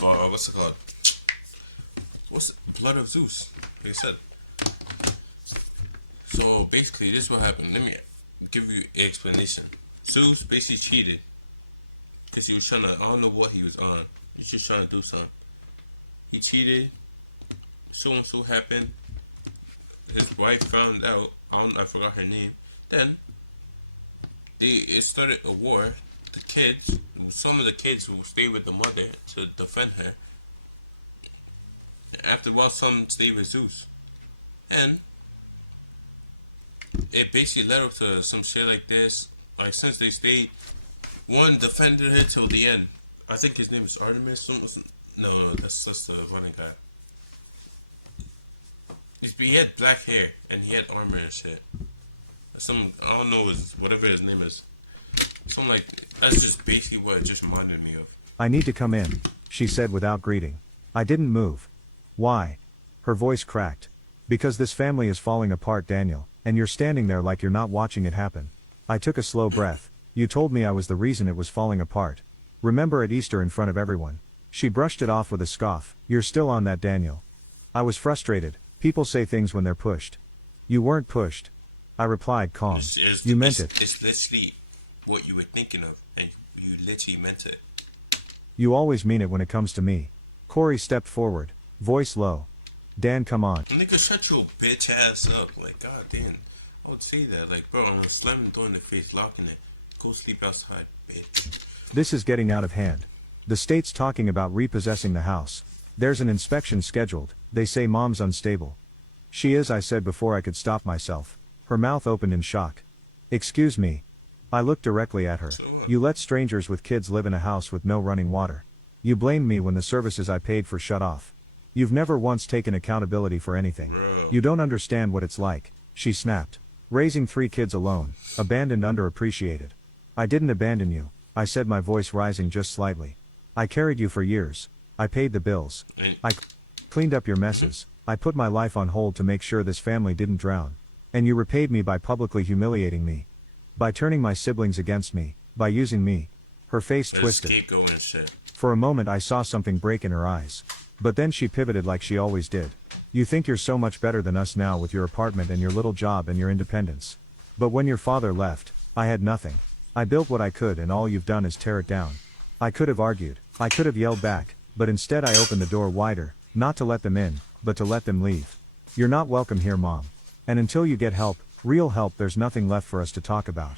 what's it called? What's Blood of Zeus? Like I said. So basically, this is what happened. Let me give you an explanation. Zeus basically cheated because he was trying to. I don't know what he was on. He was just trying to do something. He cheated. So and so happened. His wife found out. I forgot her name. Then it started a war. The kids, some of the kids who stayed with the mother to defend her. After a while, some stayed with Zeus, and it basically led up to some shit like this. Like since they stayed, one defended her till the end. I think his name is Artemis. No, that's the running guy. He had black hair and he had armor and shit. Some I don't know whatever his name is. Something like that's just basically what it just reminded me of. I need to come in, she said without greeting. I didn't move. Why? Her voice cracked. Because this family is falling apart, Daniel, and you're standing there like you're not watching it happen. I took a slow breath. You told me I was the reason it was falling apart. Remember at Easter in front of everyone. She brushed it off with a scoff. You're still on that, Daniel. I was frustrated. People say things when they're pushed. You weren't pushed. I replied calm. You meant it. It's literally what you were thinking of, and you literally meant it. You always mean it when it comes to me. Corey stepped forward, voice low. Dan, come on. Nigga, shut your bitch ass up. Like, god damn. I would say that. Like, bro, I'm gonna slam the door in the face, locking it. Go sleep outside, bitch. This is getting out of hand. The state's talking about repossessing the house. There's an inspection scheduled. They say Mom's unstable. She is, I said before I could stop myself. Her mouth opened in shock. Excuse me. I looked directly at her. So what? You let strangers with kids live in a house with no running water. You blamed me when the services I paid for shut off. You've never once taken accountability for anything. Bro. You don't understand what it's like, she snapped. Raising 3 kids alone, abandoned, underappreciated. I didn't abandon you, I said, my voice rising just slightly. I carried you for years. I paid the bills. I cleaned up your messes. I put my life on hold to make sure this family didn't drown. And you repaid me by publicly humiliating me. By turning my siblings against me. By using me. Her face twisted. Scapegoat and shit. For a moment I saw something break in her eyes. But then she pivoted like she always did. You think you're so much better than us now with your apartment and your little job and your independence. But when your father left, I had nothing. I built what I could and all you've done is tear it down. I could have argued. I could have yelled back. But instead I opened the door wider, not to let them in, but to let them leave. You're not welcome here, Mom. And until you get help, real help, there's nothing left for us to talk about.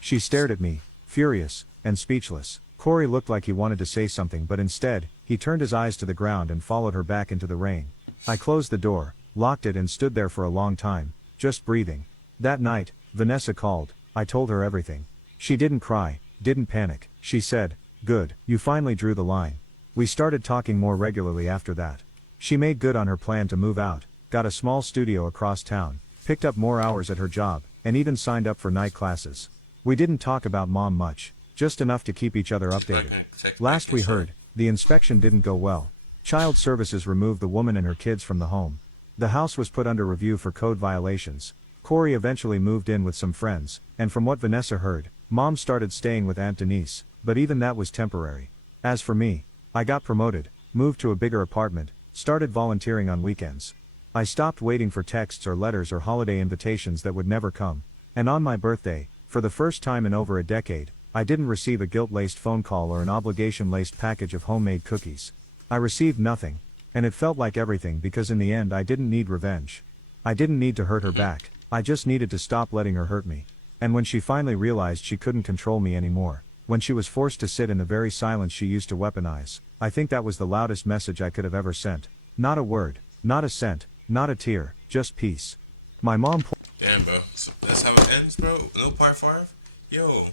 She stared at me, furious, and speechless. Corey looked like he wanted to say something, but instead, he turned his eyes to the ground and followed her back into the rain. I closed the door, locked it, and stood there for a long time, just breathing. That night, Vanessa called. I told her everything. She didn't cry, didn't panic. She said, "Good, you finally drew the line." We started talking more regularly after that. She made good on her plan to move out, got a small studio across town, picked up more hours at her job, and even signed up for night classes. We didn't talk about Mom much, just enough to keep each other updated. Last we heard, the inspection didn't go well. Child Services removed the woman and her kids from the home. The house was put under review for code violations. Corey eventually moved in with some friends, and from what Vanessa heard, Mom started staying with Aunt Denise, but even that was temporary. As for me, I got promoted, moved to a bigger apartment, started volunteering on weekends. I stopped waiting for texts or letters or holiday invitations that would never come. And on my birthday, for the first time in over a decade, I didn't receive a guilt-laced phone call or an obligation-laced package of homemade cookies. I received nothing. And it felt like everything, because in the end I didn't need revenge. I didn't need to hurt her back. I just needed to stop letting her hurt me. And when she finally realized she couldn't control me anymore, when she was forced to sit in the very silence she used to weaponize, I think that was the loudest message I could have ever sent. Not a word, not a cent, not a tear, just peace. My mom. Damn, bro. So that's how it ends, bro? No part 5? Yo.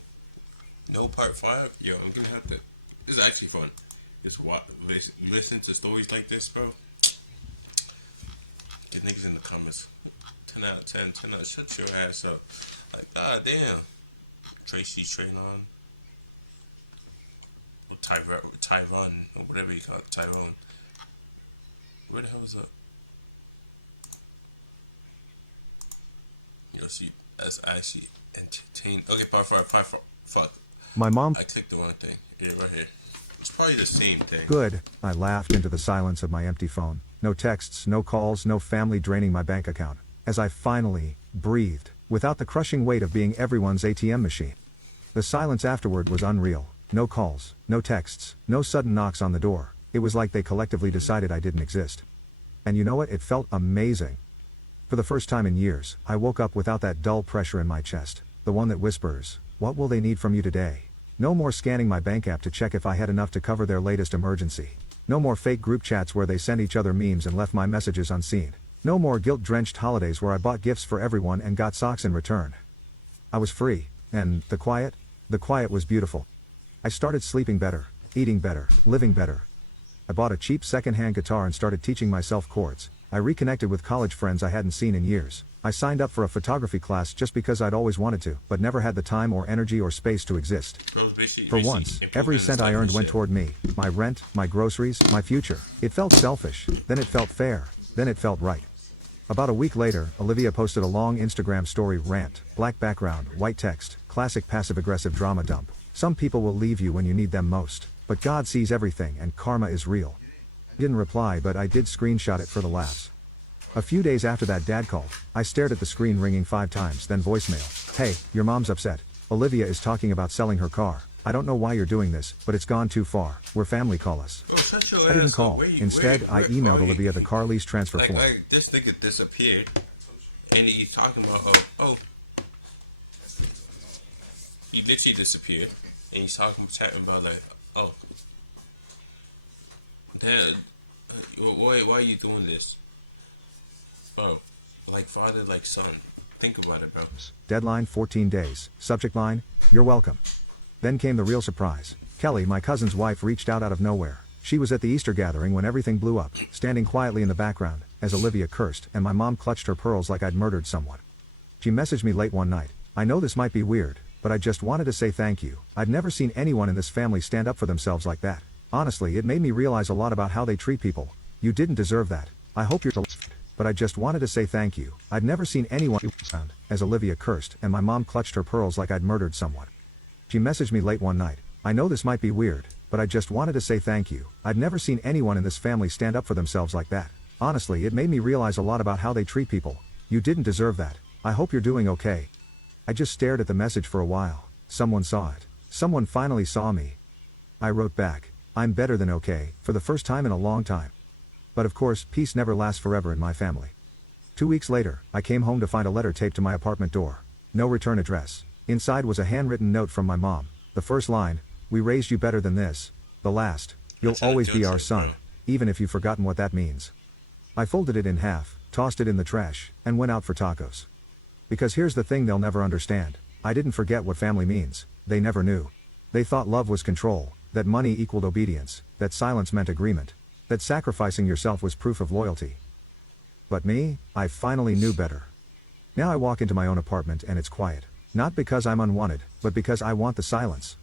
No part 5? Yo, I'm gonna have to. This is actually fun. Just listen to stories like this, bro. Get niggas in the comments. 10 out of 10, 10 out of shut your ass up. Like, god damn. Tracy Traynon. Or Tyrone, or whatever you call it. Tyrone. Where the hell is that? Yo, see, that's actually entertaining. Okay, part 5. Fuck. My mom. I clicked the wrong thing. Yeah, right here. It's probably the same thing. Good, I laughed into the silence of my empty phone. No texts, no calls, no family draining my bank account. As I finally breathed, without the crushing weight of being everyone's ATM machine. The silence afterward was unreal. No calls, no texts, no sudden knocks on the door. It was like they collectively decided I didn't exist. And you know what? It felt amazing. For the first time in years, I woke up without that dull pressure in my chest. The one that whispers, "What will they need from you today?" No more scanning my bank app to check if I had enough to cover their latest emergency. No more fake group chats where they sent each other memes and left my messages unseen. No more guilt-drenched holidays where I bought gifts for everyone and got socks in return. I was free, and the quiet was beautiful. I started sleeping better, eating better, living better. I bought a cheap second-hand guitar and started teaching myself chords. I reconnected with college friends I hadn't seen in years. I signed up for a photography class just because I'd always wanted to, but never had the time or energy or space to exist. Bro, it's basically For once, improving every his cent I life and earned went shit. toward me, my rent, my groceries, my future. It felt selfish, then it felt fair, then it felt right. About a week later, Olivia posted a long Instagram story rant, black background, white text, classic passive-aggressive drama dump. Some people will leave you when you need them most, but God sees everything and karma is real. I didn't reply, but I did screenshot it for the laughs. A few days after that dad call, I stared at the screen ringing 5 times, then voicemail. "Hey, your mom's upset. Olivia is talking about selling her car. I don't know why you're doing this, but it's gone too far. We're family, call us." Bro, shut your ass up. Where Instead, I are emailed you? Olivia the car lease transfer Like form. this nigga disappeared, and he's talking about he literally disappeared, and he's talking about like Dad, why are you doing this, bro? Like father, like son. Think about it, bro. Deadline 14 days. Subject line, "You're welcome." Then came the real surprise. Kelly, my cousin's wife, reached out of nowhere. She was at the Easter gathering when everything blew up, standing quietly in the background, as Olivia cursed, and my mom clutched her pearls like I'd murdered someone. She messaged me late one night. "I know this might be weird, but I just wanted to say thank you. I'd never seen anyone in this family stand up for themselves like that. Honestly, it made me realize a lot about how they treat people. You didn't deserve that. I hope you're but I just wanted to say thank you. I'd never seen anyone," as Olivia cursed, and my mom clutched her pearls like I'd murdered someone. She messaged me late one night. "I know this might be weird, but I just wanted to say thank you. I'd never seen anyone in this family stand up for themselves like that. Honestly, it made me realize a lot about how they treat people. You didn't deserve that. I hope you're doing okay." I just stared at the message for a while. Someone saw it. Someone finally saw me. I wrote back, "I'm better than okay," for the first time in a long time. But of course, peace never lasts forever in my family. 2 weeks later, I came home to find a letter taped to my apartment door. No return address. Inside was a handwritten note from my mom. The first line, "We raised you better than this." The last, "You'll always be our son, even if you've forgotten what that means." I folded it in half, tossed it in the trash, and went out for tacos. Because here's the thing they'll never understand. I didn't forget what family means. They never knew. They thought love was control, that money equaled obedience, that silence meant agreement, that sacrificing yourself was proof of loyalty. But me, I finally knew better. Now I walk into my own apartment and it's quiet. Not because I'm unwanted, but because I want the silence.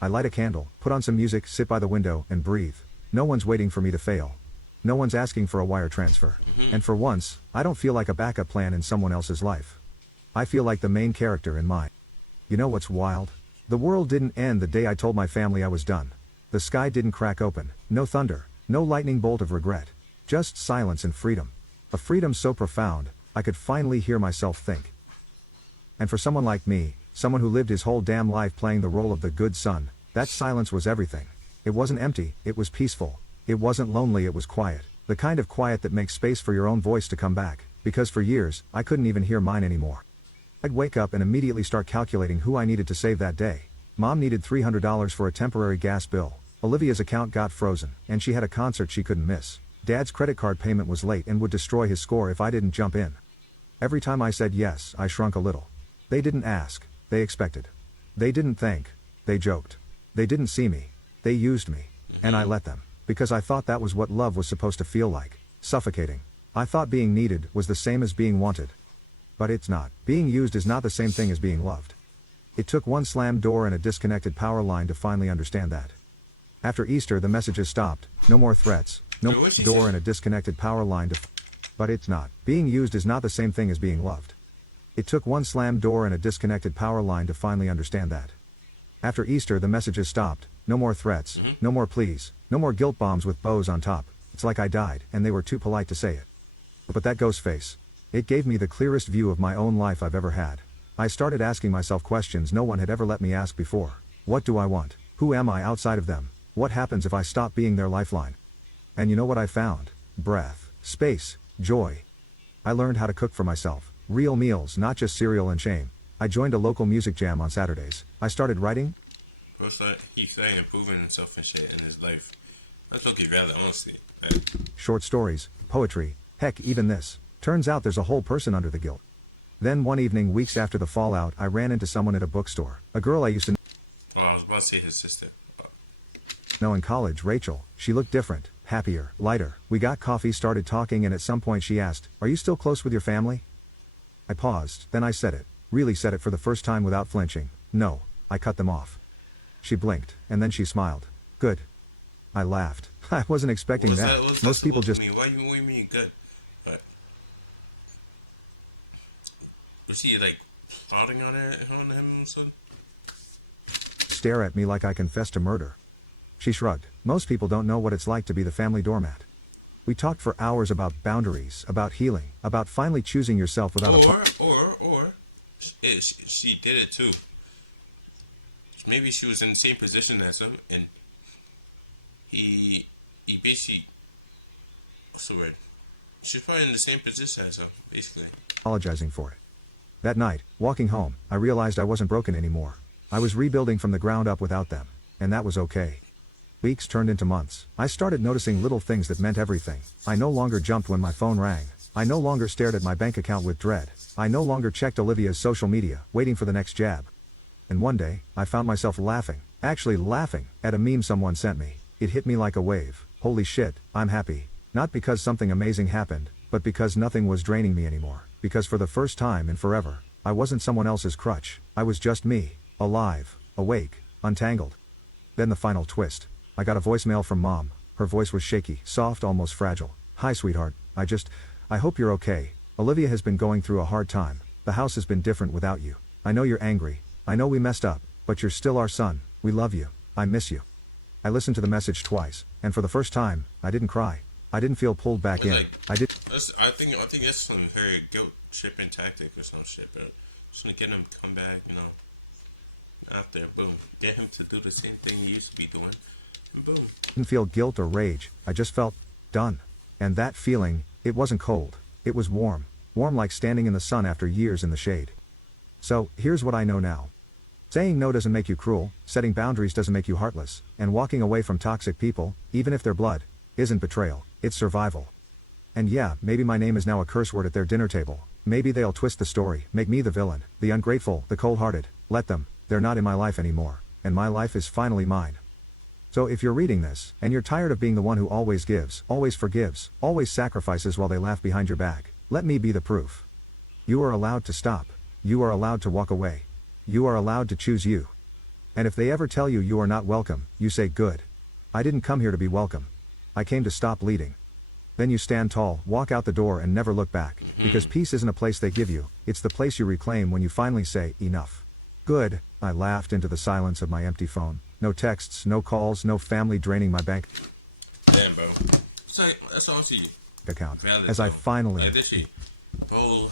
I light a candle, put on some music, sit by the window, and breathe. No one's waiting for me to fail. No one's asking for a wire transfer. And for once, I don't feel like a backup plan in someone else's life. I feel like the main character in mine. You know what's wild? The world didn't end the day I told my family I was done. The sky didn't crack open. No thunder. No lightning bolt of regret. Just silence and freedom. A freedom so profound, I could finally hear myself think. And for someone like me, someone who lived his whole damn life playing the role of the good son, that silence was everything. It wasn't empty, it was peaceful. It wasn't lonely, it was quiet. The kind of quiet that makes space for your own voice to come back, because for years, I couldn't even hear mine anymore. I'd wake up and immediately start calculating who I needed to save that day. Mom needed $300 for a temporary gas bill. Olivia's account got frozen, and she had a concert she couldn't miss. Dad's credit card payment was late and would destroy his score if I didn't jump in. Every time I said yes, I shrunk a little. They didn't ask, they expected. They didn't think, they joked. They didn't see me, they used me. And I let them. Because I thought that was what love was supposed to feel like. Suffocating. I thought being needed was the same as being wanted. But it's not. Being used is not the same thing as being loved. It took one slammed door and a disconnected power line to finally understand that. After Easter, the messages stopped. No more threats. No more door and a disconnected power line to... But it's not. Being used is not the same thing as being loved. It took one slammed door and a disconnected power line to finally understand that. After Easter, the messages stopped. No more threats, no more pleas, no more guilt bombs with bows on top. It's like I died, and they were too polite to say it. But that ghost face. It gave me the clearest view of my own life I've ever had. I started asking myself questions no one had ever let me ask before. What do I want? Who am I outside of them? What happens if I stop being their lifeline? And you know what I found? Breath, space, joy. I learned how to cook for myself. Real meals, not just cereal and shame. I joined a local music jam on Saturdays. I started writing. Bro, so he's saying improving himself and shit in his life. That's looking valid, honestly. Like, Short stories, poetry, heck, even this. Turns out there's a whole person under the guilt. Then one evening, weeks after the fallout, I ran into someone at a bookstore. A girl I used to oh, I was about to say his sister. know in college, Rachel. She looked different, happier, lighter. We got coffee, started talking, and at some point she asked, "Are you still close with your family?" I paused, then I said it. Really said it for the first time without flinching. No, I cut them off. She blinked, and then she smiled. Good. I laughed. I wasn't expecting What was that? What was that Most people supposed to mean? What do you mean good? What? Was he like plotting on him or something? stare at me like I confessed to murder. She shrugged. Most people don't know what it's like to be the family doormat. We talked for hours about boundaries, about healing, about finally choosing yourself without or she did it too. Maybe she was in the same position as him, and he basically, what's the word? She's probably in the same position as him, basically. apologizing for it. That night, walking home, I realized I wasn't broken anymore. I was rebuilding from the ground up without them, and that was okay. Weeks turned into months. I started noticing little things that meant everything. I no longer jumped when my phone rang. I no longer stared at my bank account with dread. I no longer checked Olivia's social media, waiting for the next jab. And one day, I found myself laughing, actually laughing, at a meme someone sent me. It hit me like a wave. Holy shit, I'm happy. Not because something amazing happened, but because nothing was draining me anymore. Because for the first time in forever, I wasn't someone else's crutch. I was just me, alive, awake, untangled. Then the final twist. I got a voicemail from Mom. Her voice was shaky, soft, almost fragile. "Hi, sweetheart. I hope you're okay. Olivia has been going through a hard time. The house has been different without you. I know you're angry. I know we messed up, but you're still our son. We love you. I miss you." I listened to the message twice, and for the first time, I didn't cry. I didn't feel pulled back in. I think that's some her guilt tripping tactic or some shit, bro. Just gonna get him to come back, after boom, get him to do the same thing he used to be doing, and boom. Didn't feel guilt or rage. I just felt done. And that feeling, it wasn't cold. It was warm. Warm like standing in the sun after years in the shade. So, here's what I know now. Saying no doesn't make you cruel, setting boundaries doesn't make you heartless, and walking away from toxic people, even if they're blood, isn't betrayal, it's survival. And yeah, maybe my name is now a curse word at their dinner table. Maybe they'll twist the story, make me the villain, the ungrateful, the cold-hearted. Let them. They're not in my life anymore, and my life is finally mine. So if you're reading this, and you're tired of being the one who always gives, always forgives, always sacrifices while they laugh behind your back, let me be the proof. You are allowed to stop. You are allowed to walk away. You are allowed to choose you. And if they ever tell you you are not welcome, you say, "Good. I didn't come here to be welcome. I came to stop leading." Then you stand tall, walk out the door, and never look back. Because peace isn't a place they give you, it's the place you reclaim when you finally say, "Enough." Good. I laughed into the silence of my empty phone. No texts, no calls, no family draining my bank Damn, bro. So that's honestly account. valid, As though. I finally Like, literally, bro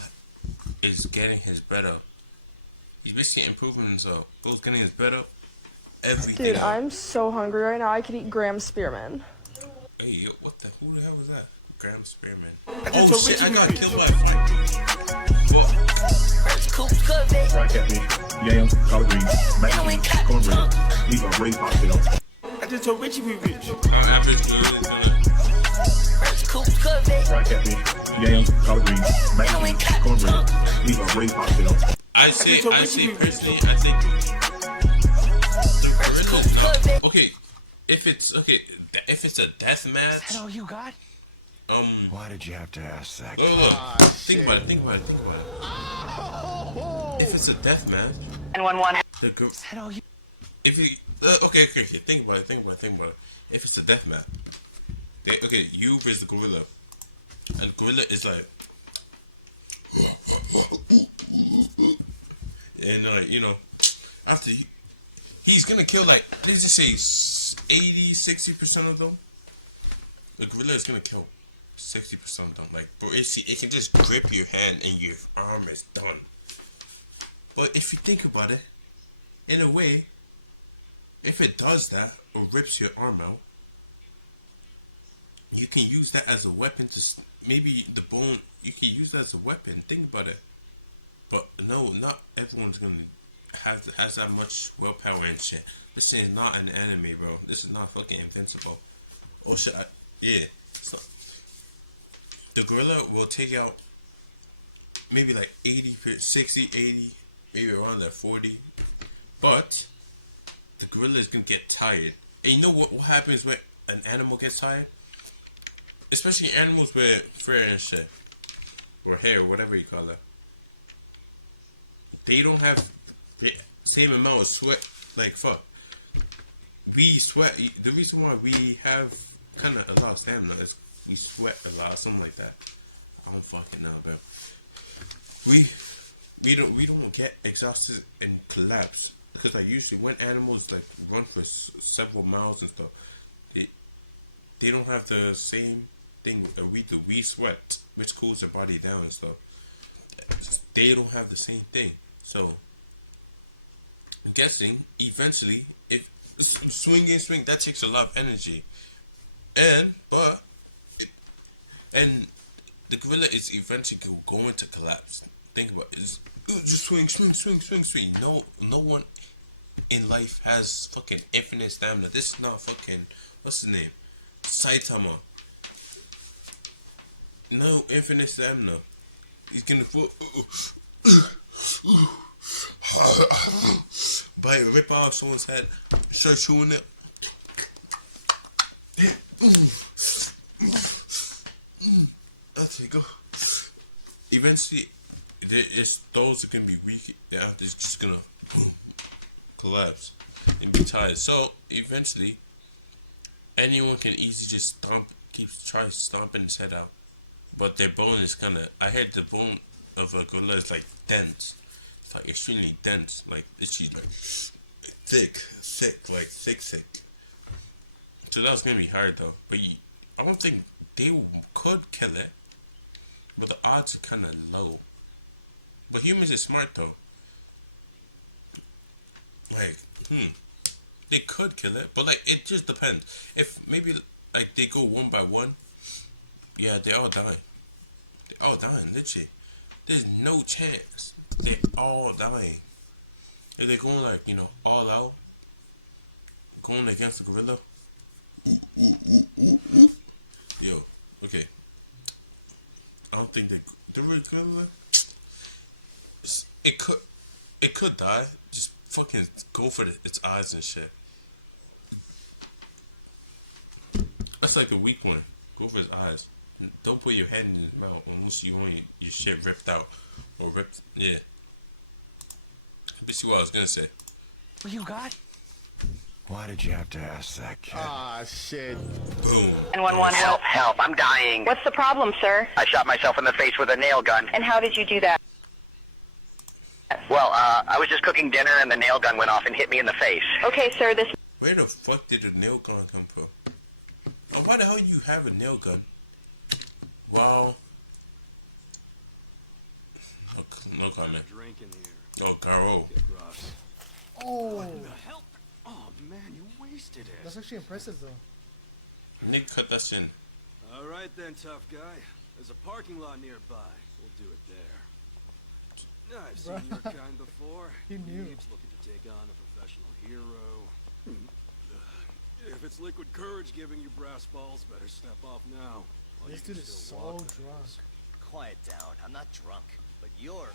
is getting his bread up. He's basically improving himself. Bro's getting his bread up. Everything Dude, up. I'm so hungry right now. I could eat Graham Spearman. Hey, yo, who the hell was that? Graham Spearman. Oh shit, I got killed by a fight. Fuck. Fried catfish, yams, collard greens, mac and cheese, cornbread. These are great cocktails. I just told Richie we rich. How average good is gonna. Fried catfish, yams, collard greens, mac and cheese, cornbread. These are great cocktails. I say personally, I think the gorilla is not okay. If it's a death match, Why did you have to ask that? look. Think about it. If it's a death match, the if you okay. Think about it. If it's a death match, you versus the gorilla, and gorilla is like, and after he He's gonna kill like, let's just say 80-60% of them. The gorilla is gonna kill 60% of them. Like, bro, it can just grip your hand and your arm is done. But if you think about it, in a way, if it does that or rips your arm out, you can use that as a weapon to maybe the bone. You can use that as a weapon. Think about it. But no, not everyone's gonna has that much willpower and shit. This is not an anime, bro. This is not fucking Invincible. Oh shit, yeah. So the gorilla will take out maybe like 80, 60, 80, maybe around that 40. But the gorilla is gonna get tired. And you know what happens when an animal gets tired? Especially animals with fur and shit. Or hair, whatever you call it. They don't have the same amount of sweat. Like, fuck. We sweat. The reason why we have kind of a lot of stamina is we sweat a lot, something like that. I don't fucking know, but we don't get exhausted and collapse, because like usually when animals like run for several miles and stuff, they don't have the same thing we do. We sweat, which cools their body down and stuff. They don't have the same thing. So I'm guessing eventually, if swing, that takes a lot of energy, and the gorilla is eventually going to collapse. Think about it. It's just swing. No one in life has fucking infinite stamina. This is not fucking, what's his name, Saitama. No infinite stamina. He's gonna rip off someone's head, start chewing it. Okay, go. Eventually, those are gonna be weak. They're out there just gonna boom, collapse and be tired. So eventually, anyone can easily just try stomping his head out. But their bone is kind of. I heard the bone of a gorilla is like dense. It's like extremely dense. Like it's like thick. So that's gonna be hard though. But I don't think they could kill it. But the odds are kind of low. But humans are smart though. Like, they could kill it, but like it just depends. If maybe like they go one by one, yeah, they all die. They all dying, literally. There's no chance. They're all dying. If they're going like, all out, going against the gorilla. Yo, okay. I don't think the gorilla. It could die. Just fucking go for its eyes and shit. That's like the weak one. Go for his eyes. Don't put your head in his mouth unless you want your shit ripped out or ripped. Yeah. Let me see what I was gonna say. What you got? Why did you have to ask that, kid? Ah, shit. Boom. 911, shit. help, I'm dying. What's the problem, sir? I shot myself in the face with a nail gun. And how did you do that? Well, I was just cooking dinner and the nail gun went off and hit me in the face. Okay, sir, this... Where the fuck did the nail gun come from? And why the hell you have a nail gun? Wow. No comment. Oh, Garo. Oh, Man, you wasted it. that's actually impressive though. Nigga cut that shit. Alright then, tough guy. There's a parking lot nearby. We'll do it there. I've seen your kind before. He knew. He's looking to take on a professional hero. If it's liquid courage giving you brass balls, better step off now. While This you dude can is still so walk. drunk. Quiet down. I'm not drunk, but you're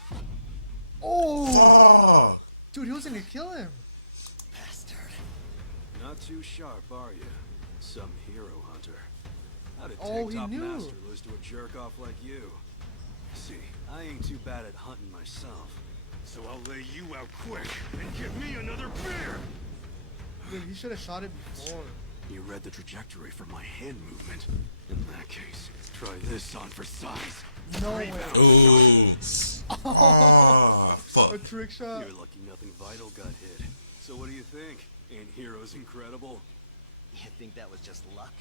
Oh, Fuck! dude, he was gonna kill him. bastard. Not too sharp, are you? Some hero hunter. How'd a Oh, tank he top knew. master lose to a jerk off like you? See, I ain't too bad at hunting myself. So I'll lay you out quick and give me another beer! Dude, he should have shot it before. You read the trajectory from my hand movement. In that case, try this on for size. No way. Ooh. Ah, A fuck. trick shot. You're lucky nothing vital got hit. So what do you think? incredible? You think that was just luck?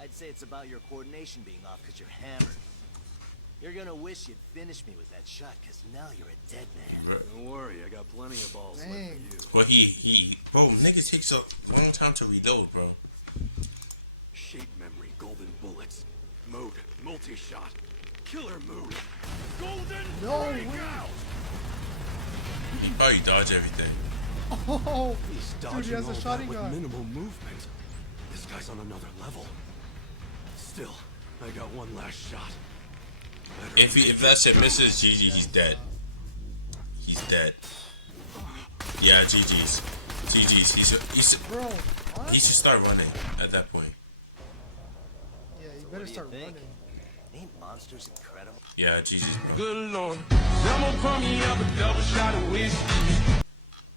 I'd say it's about your coordination being off because your hands... You're gonna wish you'd finished me with that shot because now you're a dead man. Don't worry, I got plenty of balls left for you. Well, bro, nigga takes a long time to reload, bro. Shape memory, golden bullets. Mode, multi-shot. Killer move. Golden breakout! He probably dodge everything. Oh, He's dude, dodging he has a all that shotty with gun. minimal movement. This guy's on another level. Still, I got one last shot. If that shit misses, GG, he's dead. He's dead. Yeah, GG's. He should start running at that point. Yeah, you better start running. Ain't monsters incredible? Yeah, GG's, bro.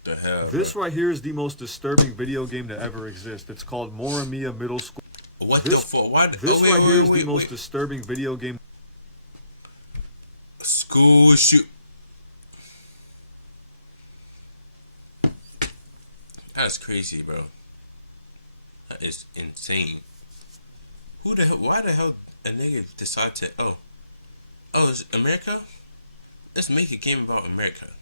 The hell, bro. This right here is the most disturbing video game to ever exist. It's called Morimiya Middle School. What the fuck? What? Oh, wait. Most disturbing video game. School shoot. That's crazy, bro. That is insane. Who the hell? Why the hell a nigga decide to? Oh, it's America. Let's make a game about America.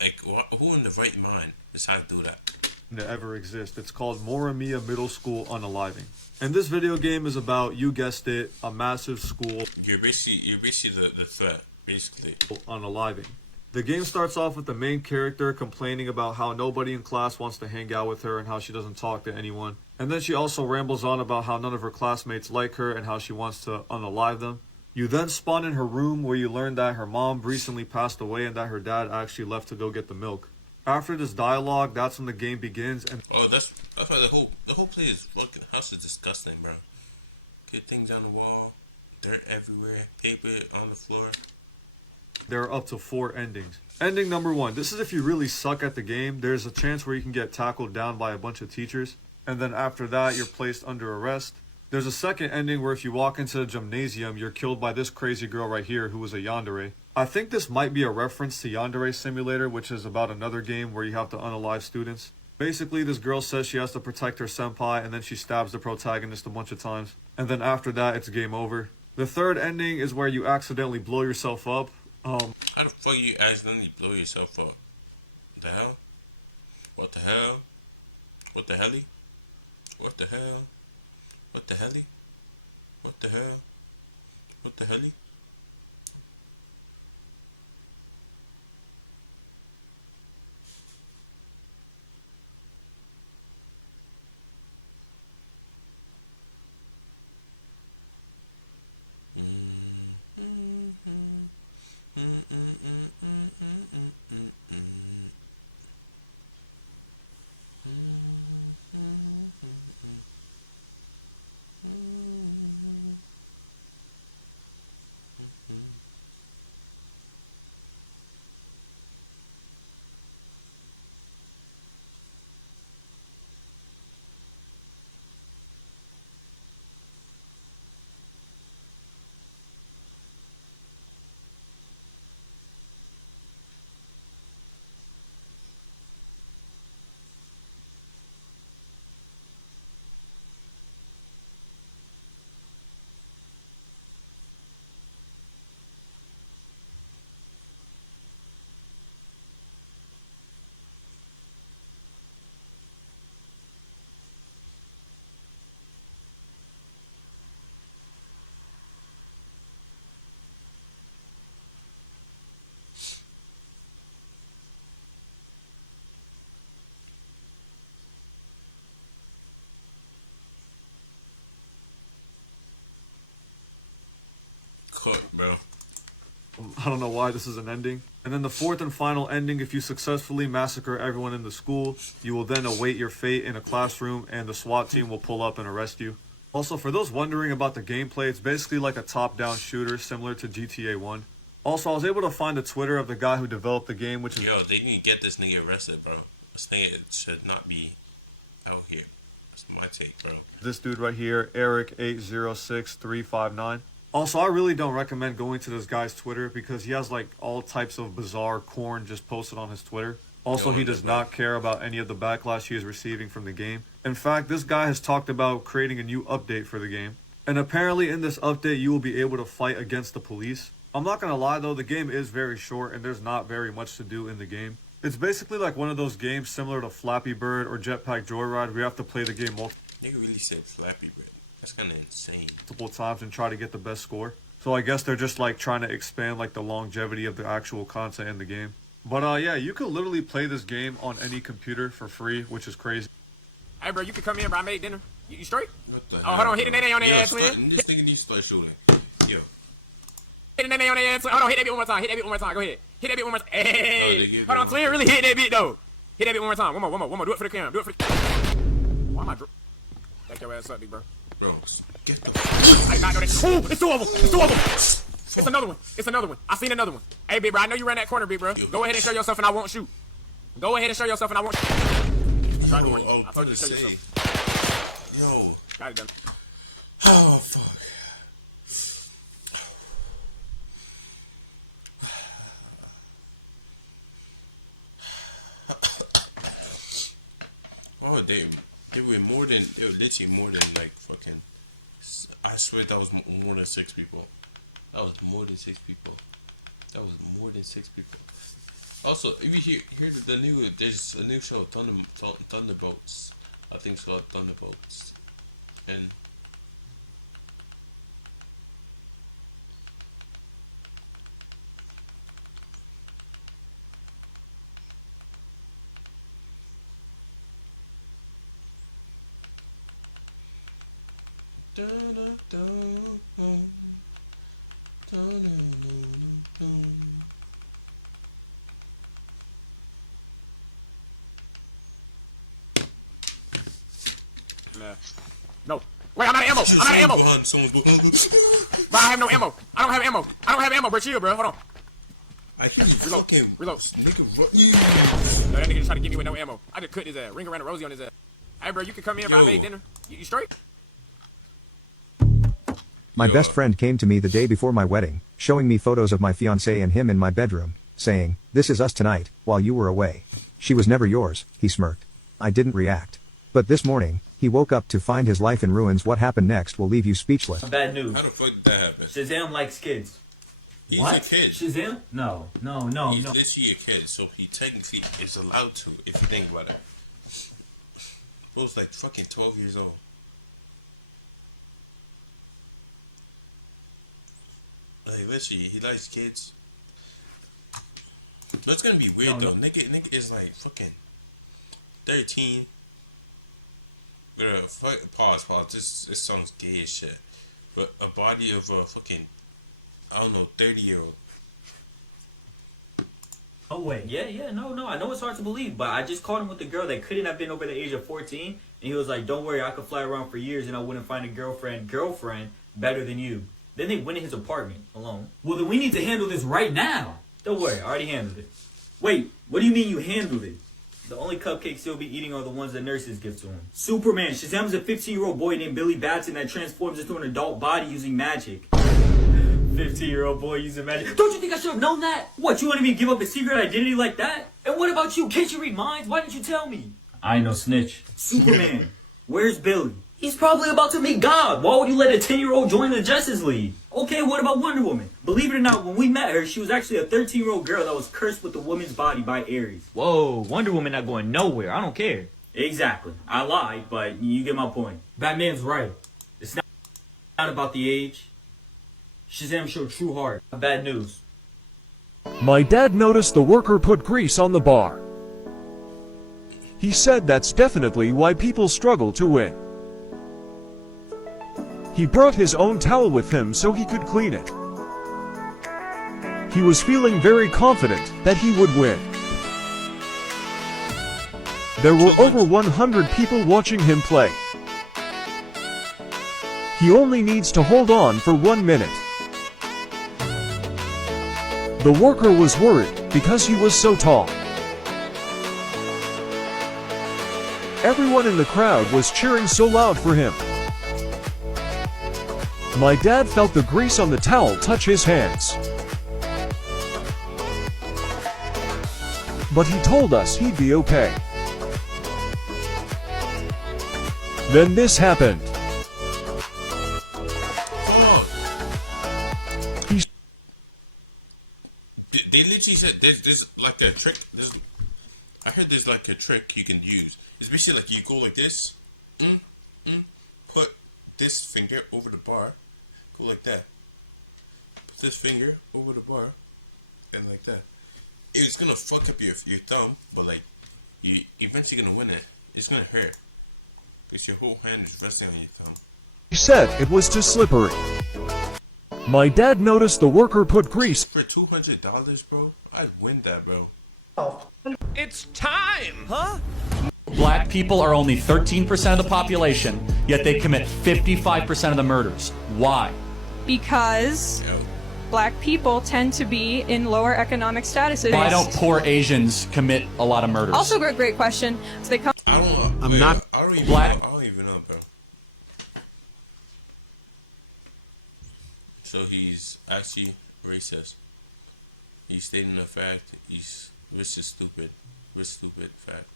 Like, who in the right mind decided to do that? To ever exist. It's called Morimiya Middle School Unaliving. And this video game is about, you guessed it, a massive school. You're basically the threat, basically. Unaliving. The game starts off with the main character complaining about how nobody in class wants to hang out with her and how she doesn't talk to anyone. And then she also rambles on about how none of her classmates like her and how she wants to unalive them. You then spawn in her room where you learn that her mom recently passed away and that her dad actually left to go get the milk. After this dialogue, that's when the game begins. And oh, that's why the whole place is fucking house is disgusting, bro. Get things on the wall, dirt everywhere, paper on the floor. There are up to 4 endings. Ending number 1. This is if you really suck at the game. There's a chance where you can get tackled down by a bunch of teachers. And then after that, you're placed under arrest. There's a second ending where if you walk into the gymnasium, you're killed by this crazy girl right here who was a yandere. I think this might be a reference to Yandere Simulator, which is about another game where you have to unalive students. Basically, this girl says she has to protect her senpai, and then she stabs the protagonist a bunch of times. And then after that, it's game over. The third ending is where you accidentally blow yourself up. How the fuck you accidentally blow yourself up? The hell? What the hell? What the helly? What the hell? What the helly? What the hell? What the helly? Cooked, bro. I don't know why this is an ending. And then the fourth and final ending, if you successfully massacre everyone in the school, you will then await your fate in a classroom and the SWAT team will pull up and arrest you. Also, for those wondering about the gameplay, it's basically like a top-down shooter similar to GTA 1. Also, I was able to find the Twitter of the guy who developed the game, which is... Yo, they need to get this nigga arrested, bro. This nigga should not be out here. That's my take, bro. This dude right here, Eric806359. Also, I really don't recommend going to this guy's Twitter because he has like all types of bizarre corn just posted on his Twitter. Also, No he one does does, bro. not care about any of the backlash he is receiving from the game. In fact, this guy has talked about creating a new update for the game. And apparently in this update, you will be able to fight against the police. I'm not gonna lie though, the game is very short and there's not very much to do in the game. It's basically like one of those games similar to Flappy Bird or Jetpack Joyride where you have to play the game Nigga really said Flappy Bird. That's kind of insane. multiple times and try to get the best score. So I guess they're just like trying to expand like the longevity of the actual content in the game. But yeah, you could literally play this game on any computer for free, which is crazy. Hey, bro, you can come in, bro. I made dinner. You straight? What the Oh, hell, hold on, hit the nene on bro? their Yo, ass, start, this nigga needs to start shooting. Yo. Hit the nene on their ass. Hold on, hit that bit one more time. Hit that bit one more time. Go ahead. Hit that bit one more time. Hey. Oh, they gave Hold the on, wrong Twin, really person. hit that bit, though. Hit that bit one more time. One more. Do it for the camera. Do it for the Why am I Back your ass up, big bro. Bro, get the fuck. Oh, it's two of them. It's another one. I seen another one. Hey, big bro, I know you ran that corner, big bro. Yo. Go ahead and show yourself and I won't shoot. Go ahead and show yourself and I won't shoot. Yo, I was about to say. Yo. Oh, fuck. Oh, they were literally more than like fucking. I swear that was more than 6 people. That was more than 6 people. Also, if you hear there's a new show, Thunderbolts. I think it's called Thunderbolts, and No. Wait, I'm out of ammo. Yo, someone's behind. But I have no ammo. I don't have ammo, bro. Chill, bro. Hold on. I hear you fucking nigga run. No, that nigga just trying to get me with no ammo. I just cut his ass. Ring around the Rosie on his ass. Hey, bro, you can come in, bro. I made dinner. You straight? My best friend came to me the day before my wedding, showing me photos of my fiancée and him in my bedroom, saying, "This is us tonight, while you were away. She was never yours," he smirked. I didn't react. But this morning, he woke up to find his life in ruins. What happened next will leave you speechless. Bad news. How the fuck did that happen? Shazam likes kids. He's a kid. Shazam? No. He's literally a kid, so he technically is allowed to, if you think about it. Bro's like fucking 12 years old. Like literally, he likes kids. That's gonna be weird though. Nigga is like fucking 13. Bro, pause. This sounds gay as shit. But a body of a fucking, I don't know, 30-year-old. Oh wait, no. I know it's hard to believe, but I just caught him with a girl that couldn't have been over the age of 14, and he was like, "Don't worry, I could fly around for years, and I wouldn't find a girlfriend better than you." Then they went in his apartment alone. Well, then we need to handle this right now. Don't worry, I already handled it. Wait, what do you mean you handled it? The only cupcakes he'll be eating are the ones that nurses give to him. Superman. Shazam's a 15-year-old boy named Billy Batson that transforms into an adult body using magic. 15-year-old boy using magic. Don't you think I should have known that? What, you wanted me to give up a secret identity like that? And what about you? Can't you read minds? Why didn't you tell me? I ain't no snitch. Superman. Where's Billy? He's probably about to meet God. Why would you let a 10-year-old join the Justice League? Okay, what about Wonder Woman? Believe it or not, when we met her, she was actually a 13-year-old girl that was cursed with a woman's body by Ares. Whoa, Wonder Woman not going nowhere. I don't care. Exactly. I lied, but you get my point. Batman's right. It's not about the age. Shazam showed true heart. Bad news. My dad noticed the worker put grease on the bar. He said that's definitely why people struggle to win. He brought his own towel with him so he could clean it. He was feeling very confident that he would win. There were over 100 people watching him play. He only needs to hold on for 1 minute. The worker was worried because he was so tall. Everyone in the crowd was cheering so loud for him. My dad felt the grease on the towel touch his hands. but he told us he'd be okay. Then this happened. Fuck. They literally said there's like a trick. I heard there's like a trick you can use. It's basically like you go like this, put this finger over the bar, go like that. Put this finger over the bar, and like that. It's gonna fuck up your thumb, but like you eventually gonna win it. It's gonna hurt because your whole hand is resting on your thumb. He said it was too slippery. My dad noticed the worker put grease for $200, bro. I'd win that, bro. It's time! Huh? Black people are only 13% of the population, yet they commit 55% of the murders. Why? Because black people tend to be in lower economic statuses. Why don't poor Asians commit a lot of murders? Also, great question. So they come. I don't even know, bro. So he's actually racist. He's stating the fact. Which is stupid. Which stupid fact.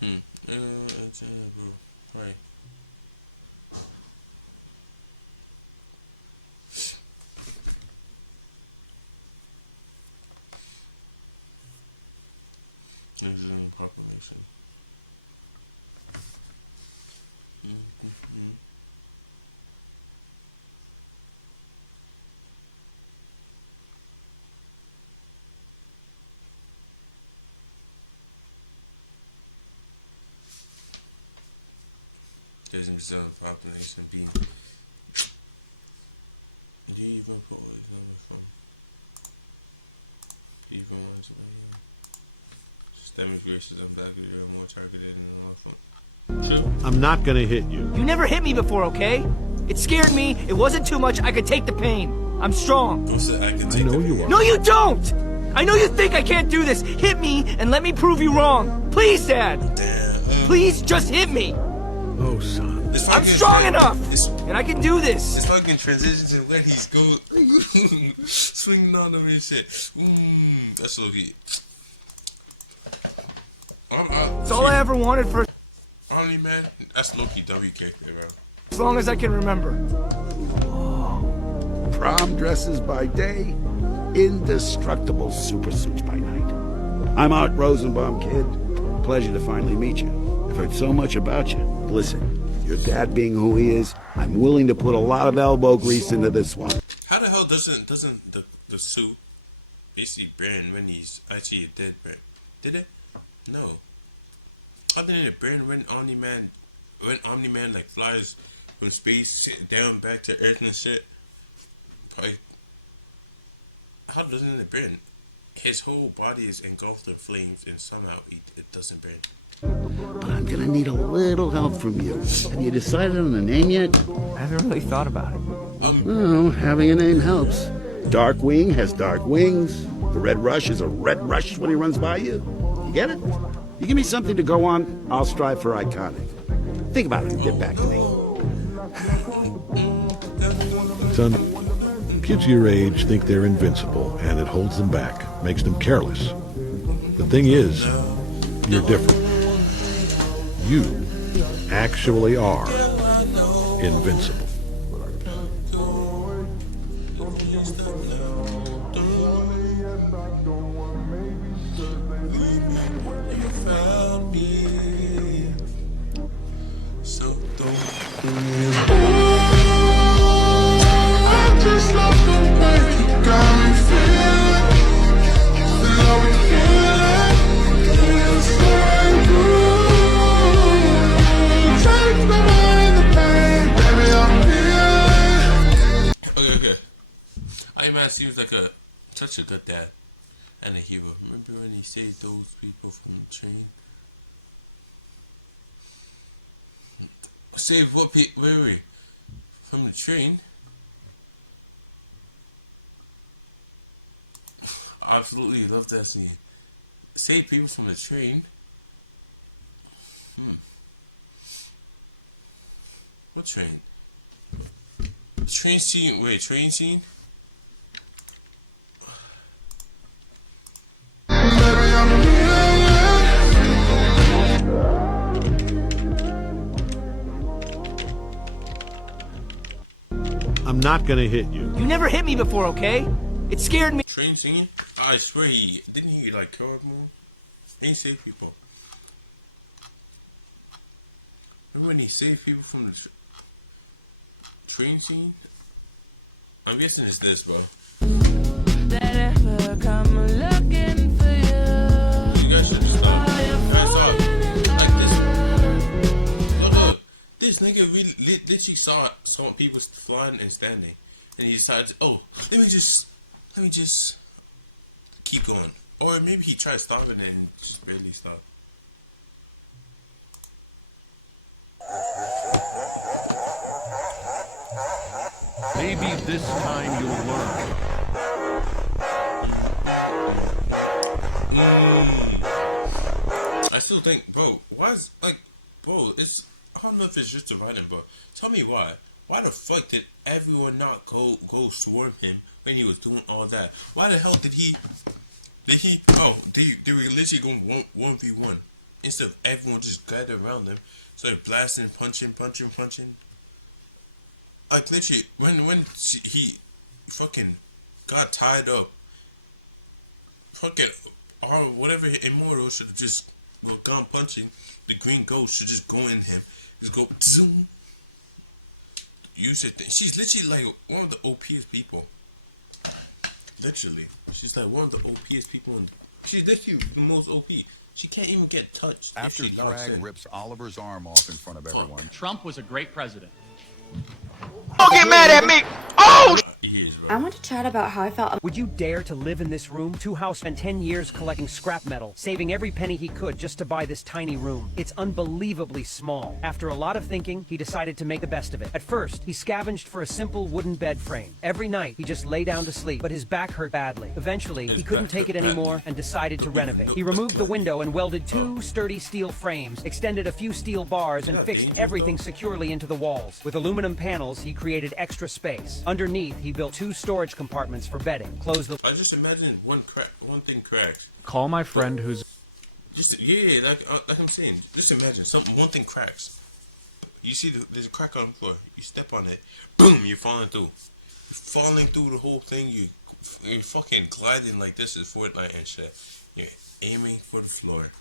Bro. Hi. This is a proclamation. There's a Brazilian population being. Do you even put all these numbers from? Do you even want to be here? Systemic racism, black people are more targeted than all of them. True. I'm not gonna hit you. You never hit me before, okay? It scared me. It wasn't too much. I could take the pain. I'm strong. Don't say I can take the pain. No, you don't! I know you think I can't do this. Hit me and let me prove you wrong. Please, Dad. Damn. Please, just hit me. Oh, son. It's I'm fucking strong enough, and I can do this. It's fucking transitions and when he's go swinging on them and shit. That's low heat. That's all I ever wanted for. Omni Man, that's Loki W character, bro. As long as I can remember. Prom dresses by day, indestructible super suits by night. I'm Art Rosenbaum, kid. Pleasure to finally meet you. I've heard so much about you. Listen, your dad being who he is, I'm willing to put a lot of elbow grease into this one. How the hell doesn't the suit basically burn when he's actually dead? Did it? No. How didn't it burn when Omni-Man like flies from space down back to Earth and shit? Probably. How doesn't it burn? His whole body is engulfed in flames and somehow it doesn't burn. But I'm gonna need a little help from you. Have you decided on a name yet? I haven't really thought about it. Well, having a name helps. Darkwing has dark wings. The Red Rush is a red rush when he runs by you. You get it? You give me something to go on, I'll strive for iconic. Think about it and get back to me. Son, kids your age think they're invincible, and it holds them back, makes them careless. The thing is, you're different. You actually are invincible. Leave me, you found me. So don't I just love the way you got me feeling. Feels like take me away tonight, baby, I'm here. Okay. Iron Man seems like such a good dad and a hero. Remember when he saved those people from the train? Saved what people? Wait. From the train? I absolutely love that scene. Save people from the train? What train? Train scene? Wait, train scene? I'm not gonna hit you. You never hit me before, okay? It scared me. Train singing? I swear didn't he like kill everyone? He saved people. Remember when he saved people from the train scene? I'm guessing it's this, bro. You guys should have stopped. Guys saw it. Like this. Look. This nigga really literally saw people flying and standing, and he decided, oh, let me just keep going. Or maybe he tried stopping it and just barely stopped. Maybe this time you'll learn. I still think, bro, why is it's, I don't know if it's just the writing, bro. Tell me why. Why the fuck did everyone not go swarm him when he was doing all that? Why the hell did he they were literally going 1v1 instead of everyone just gathered around them, started blasting, punching. Like literally when he fucking got tied up, fucking whatever Immortal should have just gone punching. The green ghost should just go in him. Just go zoom. Use it. She's literally like one of the OPest people. Literally, she's like one of the OPest people. She's literally the most OP. She can't even get touched if she locks in. Rips Oliver's arm off in front of Fuck. Trump was a great president. Don't get mad at me! Oh! He is, bro. I want to chat about how I felt. Would you dare to live in this room? Two House spent 10 years collecting scrap metal, saving every penny he could just to buy this tiny room. It's unbelievably small. After a lot of thinking, he decided to make the best of it. At first, he scavenged for a simple wooden bed frame. Every night, he just lay down to sleep, but his back hurt badly. Eventually, he couldn't take it anymore and decided to renovate. He removed the window and welded two sturdy steel frames, extended a few steel bars, and fixed everything securely into the walls. With aluminum panels, he created extra space. Underneath, he built two storage compartments for bedding. Closed the. I just imagine one thing cracks. Call my friend who's. Just like I'm saying, just imagine one thing cracks. You see there's a crack on the floor. You step on it, boom, you're falling through. You're falling through the whole thing. You're fucking gliding like this is Fortnite and shit. You're aiming for the floor.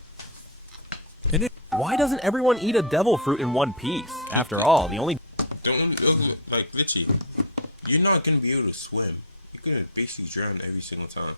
Why doesn't everyone eat a devil fruit in one piece? After all, the only like literally, you're not gonna be able to swim. You're gonna basically drown every single time.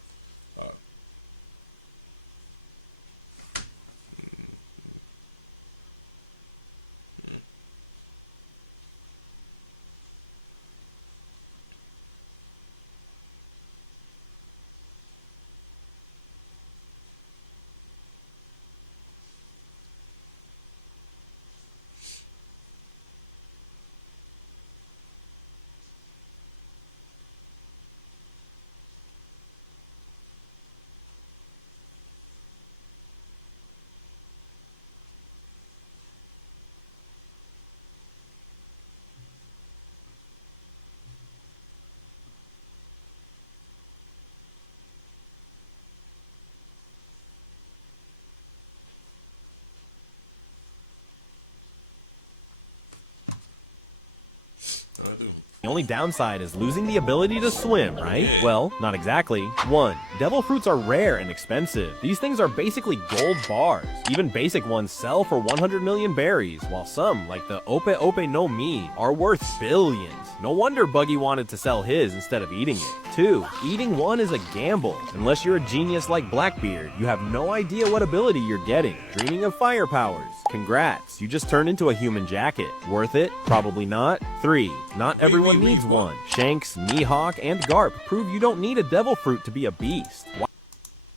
I do. The only downside is losing the ability to swim, right? Yeah. Well, not exactly. 1. Devil fruits are rare and expensive. These things are basically gold bars. Even basic ones sell for 100 million berries, while some, like the Ope Ope no Mi, are worth billions. No wonder Buggy wanted to sell his instead of eating it. 2. Eating one is a gamble. Unless you're a genius like Blackbeard, you have no idea what ability you're getting. Dreaming of fire powers. Congrats, you just turned into a human jacket. Worth it? Probably not. 3. Not everyone needs one. Shanks, Mihawk, and Garp prove you don't need a devil fruit to be a beast.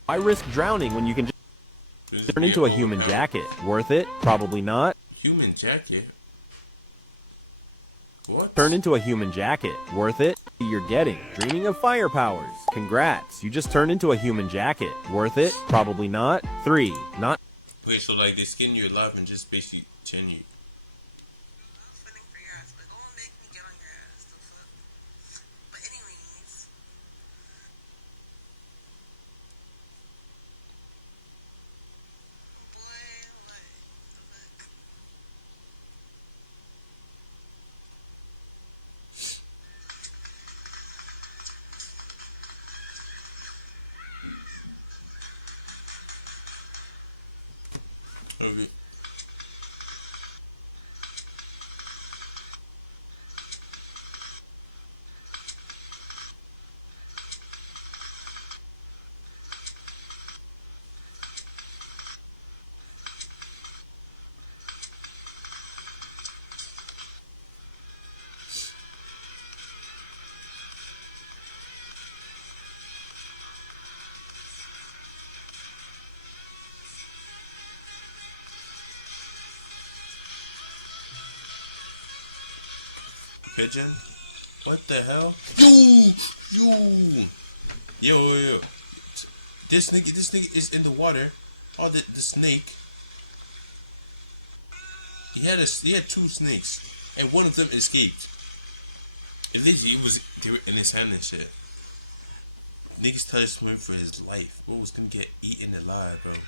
Why risk drowning when you can just turn into a human jacket? Worth it? Probably not. Human jacket? What? Turn into a human jacket. Worth it? You're getting. Dreaming of fire powers. Congrats, you just turned into a human jacket. Worth it? Probably not. 3. Not. Wait, so like they skin you alive and just basically chain you? Okay. Pigeon? What the hell? Yo. This nigga is in the water. Oh, the snake. He had two snakes, and one of them escaped. And literally, they were in his hand and shit. Niggas started swimming for his life. Bro was gonna get eaten alive, bro.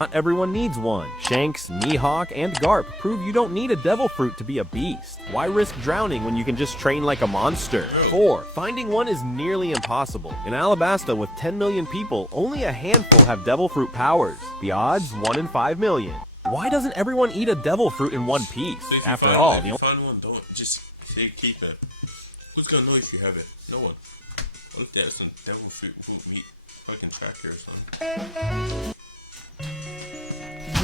Not everyone needs one. Shanks, Mihawk, and Garp prove you don't need a devil fruit to be a beast. Why risk drowning when you can just train like a monster? Bro. 4. Finding one is nearly impossible. In Alabasta, with 10 million people, only a handful have devil fruit powers. The odds, 1 in 5 million. Why doesn't everyone eat a devil fruit in one piece? So if you find one, don't just say keep it. Who's gonna know if you have it? No one. Unless there's some devil fruit meat fucking tracker or something.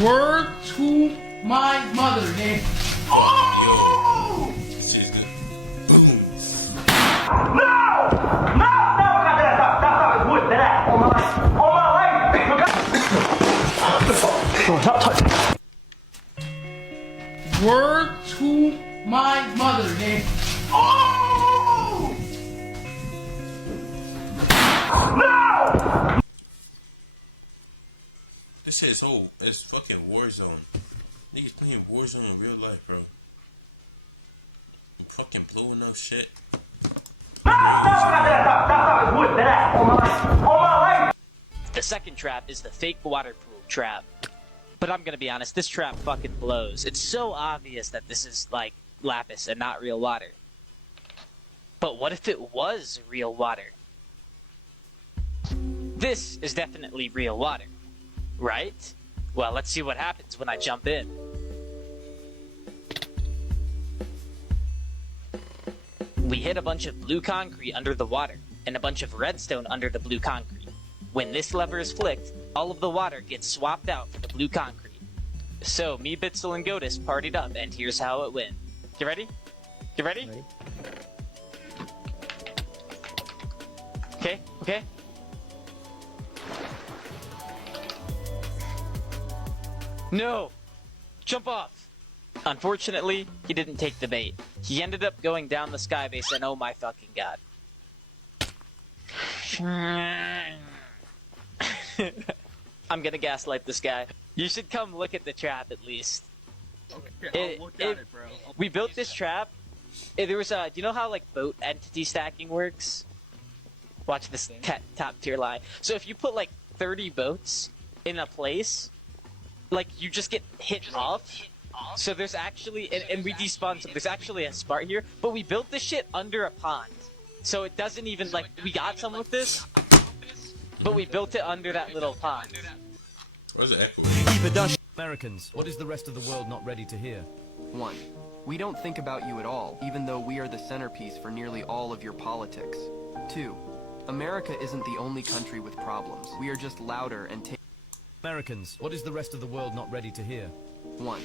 Word to my mother, nigga. Fuck, yo. This shit's good. Boom. Word to my mother, nigga. Oh! No! This shit is it's fucking Warzone. Niggas playing Warzone in real life, bro. I'm fucking blowing up shit. Crazy, bro. The second trap is the fake waterproof trap. But I'm gonna be honest, this trap fucking blows. It's so obvious that this is like lapis and not real water. But what if it was real water? This is definitely real water, right? Well, let's see what happens when I jump in. We hit a bunch of blue concrete under the water and a bunch of redstone under the blue concrete. When this lever is flicked, all of the water gets swapped out for the blue concrete. So, me, Bitzel, and Godis partied up, and here's how it went. You ready? You ready? Okay, okay. No! Jump off! Unfortunately, he didn't take the bait. He ended up going down the skybase, and oh my fucking god. I'm gonna gaslight this guy. You should come look at the trap at least. Okay, I'll look at it, bro. We built this trap. There was do you know how like boat entity stacking works? Watch this top tier lie. So if you put like 30 boats in a place, like you just get hit off. So there's actually, and we despawn, so there's actually a spot here, but we built this shit under a pond. So it doesn't even, like, we got some with this, but we built it under that little pond. Where's the echo? Americans, what is the rest of the world not ready to hear? 1. We don't think about you at all, even though we are the centerpiece for nearly all of your politics. 2. America isn't the only country with problems. We are just louder and Americans, what is the rest of the world not ready to hear? 1.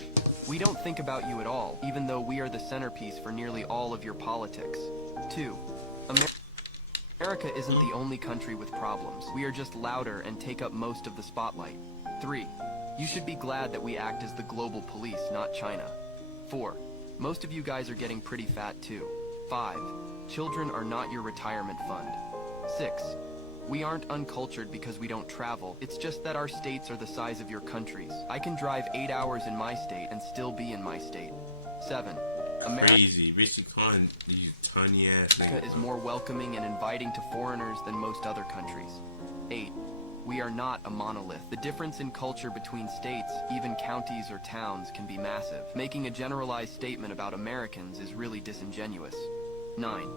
We don't think about you at all, even though we are the centerpiece for nearly all of your politics. 2. America isn't the only country with problems. We are just louder and take up most of the spotlight. 3. You should be glad that we act as the global police, not China. 4. Most of you guys are getting pretty fat too. 5. Children are not your retirement fund. 6. We aren't uncultured because we don't travel. It's just that our states are the size of your countries. I can drive 8 hours in my state and still be in my state. 7. Crazy. Basically calling these tiny ass niggas, is more welcoming and inviting to foreigners than most other countries. 8. We are not a monolith. The difference in culture between states, even counties or towns, can be massive. Making a generalized statement about Americans is really disingenuous. 9.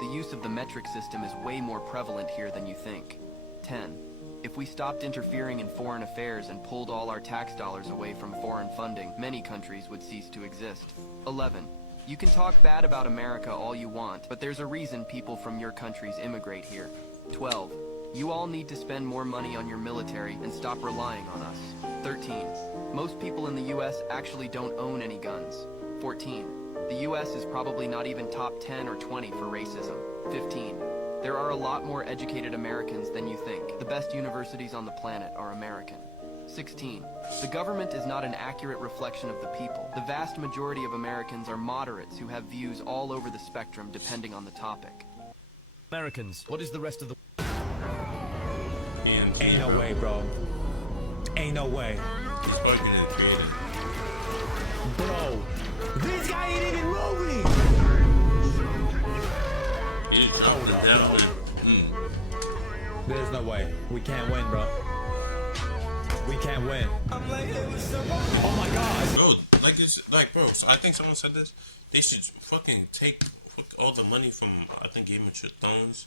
The use of the metric system is way more prevalent here than you think. 10. If we stopped interfering in foreign affairs and pulled all our tax dollars away from foreign funding, many countries would cease to exist. 11. You can talk bad about America all you want, but there's a reason people from your countries immigrate here. 12. You all need to spend more money on your military and stop relying on us. 13. Most people in the US actually don't own any guns. 14. The US is probably not even top 10 or 20 for racism. 15. There are a lot more educated Americans than you think. The best universities on the planet are American. 16. The government is not an accurate reflection of the people. The vast majority of Americans are moderates who have views all over the spectrum depending on the topic. Americans, what is the rest of the... PMG, bro. No way, bro. Ain't no way. He's probably gonna create it. Bro, this guy ain't even moving! He just dropped them down and There's no way. We can't win, bro. We can't win. Oh my god. Bro, like it's like, bro, so I think someone said this. They should fucking take all the money from, I think, Game of Thrones,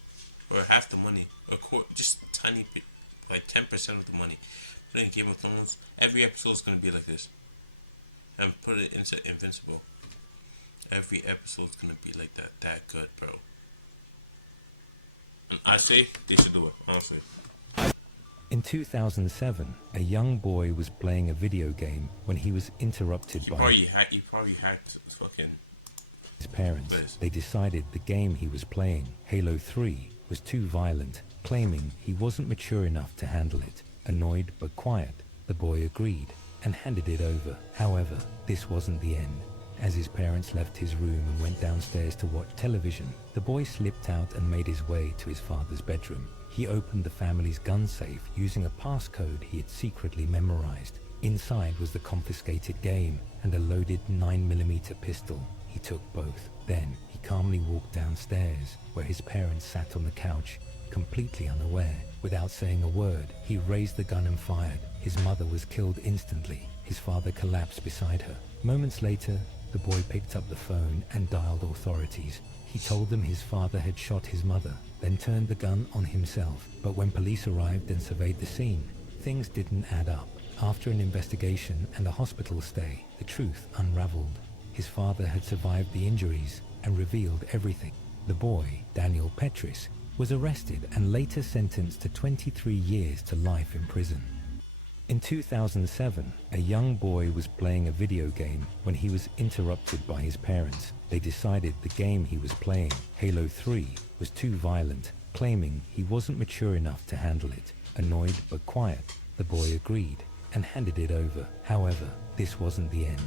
or half the money, or just tiny bit, like 10% of the money. Put it in Game of Thrones. Every episode is gonna be like this, and put it into Invincible. Every episode is gonna be like that. That good, bro. And I say they should do it, honestly. In 2007, a young boy was playing a video game when he was interrupted He by probably hacked fucking his parents. They decided the game he was playing, Halo 3, was too violent, claiming he wasn't mature enough to handle it. Annoyed but quiet, the boy agreed and handed it over. However, this wasn't the end. As his parents left his room and went downstairs to watch television, the boy slipped out and made his way to his father's bedroom. He opened the family's gun safe using a passcode he had secretly memorized. Inside was the confiscated game and a loaded 9mm pistol. He took both. Then he calmly walked downstairs, where his parents sat on the couch, completely unaware. Without saying a word, he raised the gun and fired. His mother was killed instantly. His father collapsed beside her. Moments later, the boy picked up the phone and dialed authorities. He told them his father had shot his mother, then turned the gun on himself. But when police arrived and surveyed the scene, things didn't add up. After an investigation and a hospital stay, the truth unraveled. His father had survived the injuries and revealed everything. The boy, Daniel Petris, was arrested and later sentenced to 23 years to life in prison. In 2007, a young boy was playing a video game when he was interrupted by his parents. They decided the game he was playing, Halo 3, was too violent, claiming he wasn't mature enough to handle it. Annoyed but quiet, the boy agreed and handed it over. However, this wasn't the end.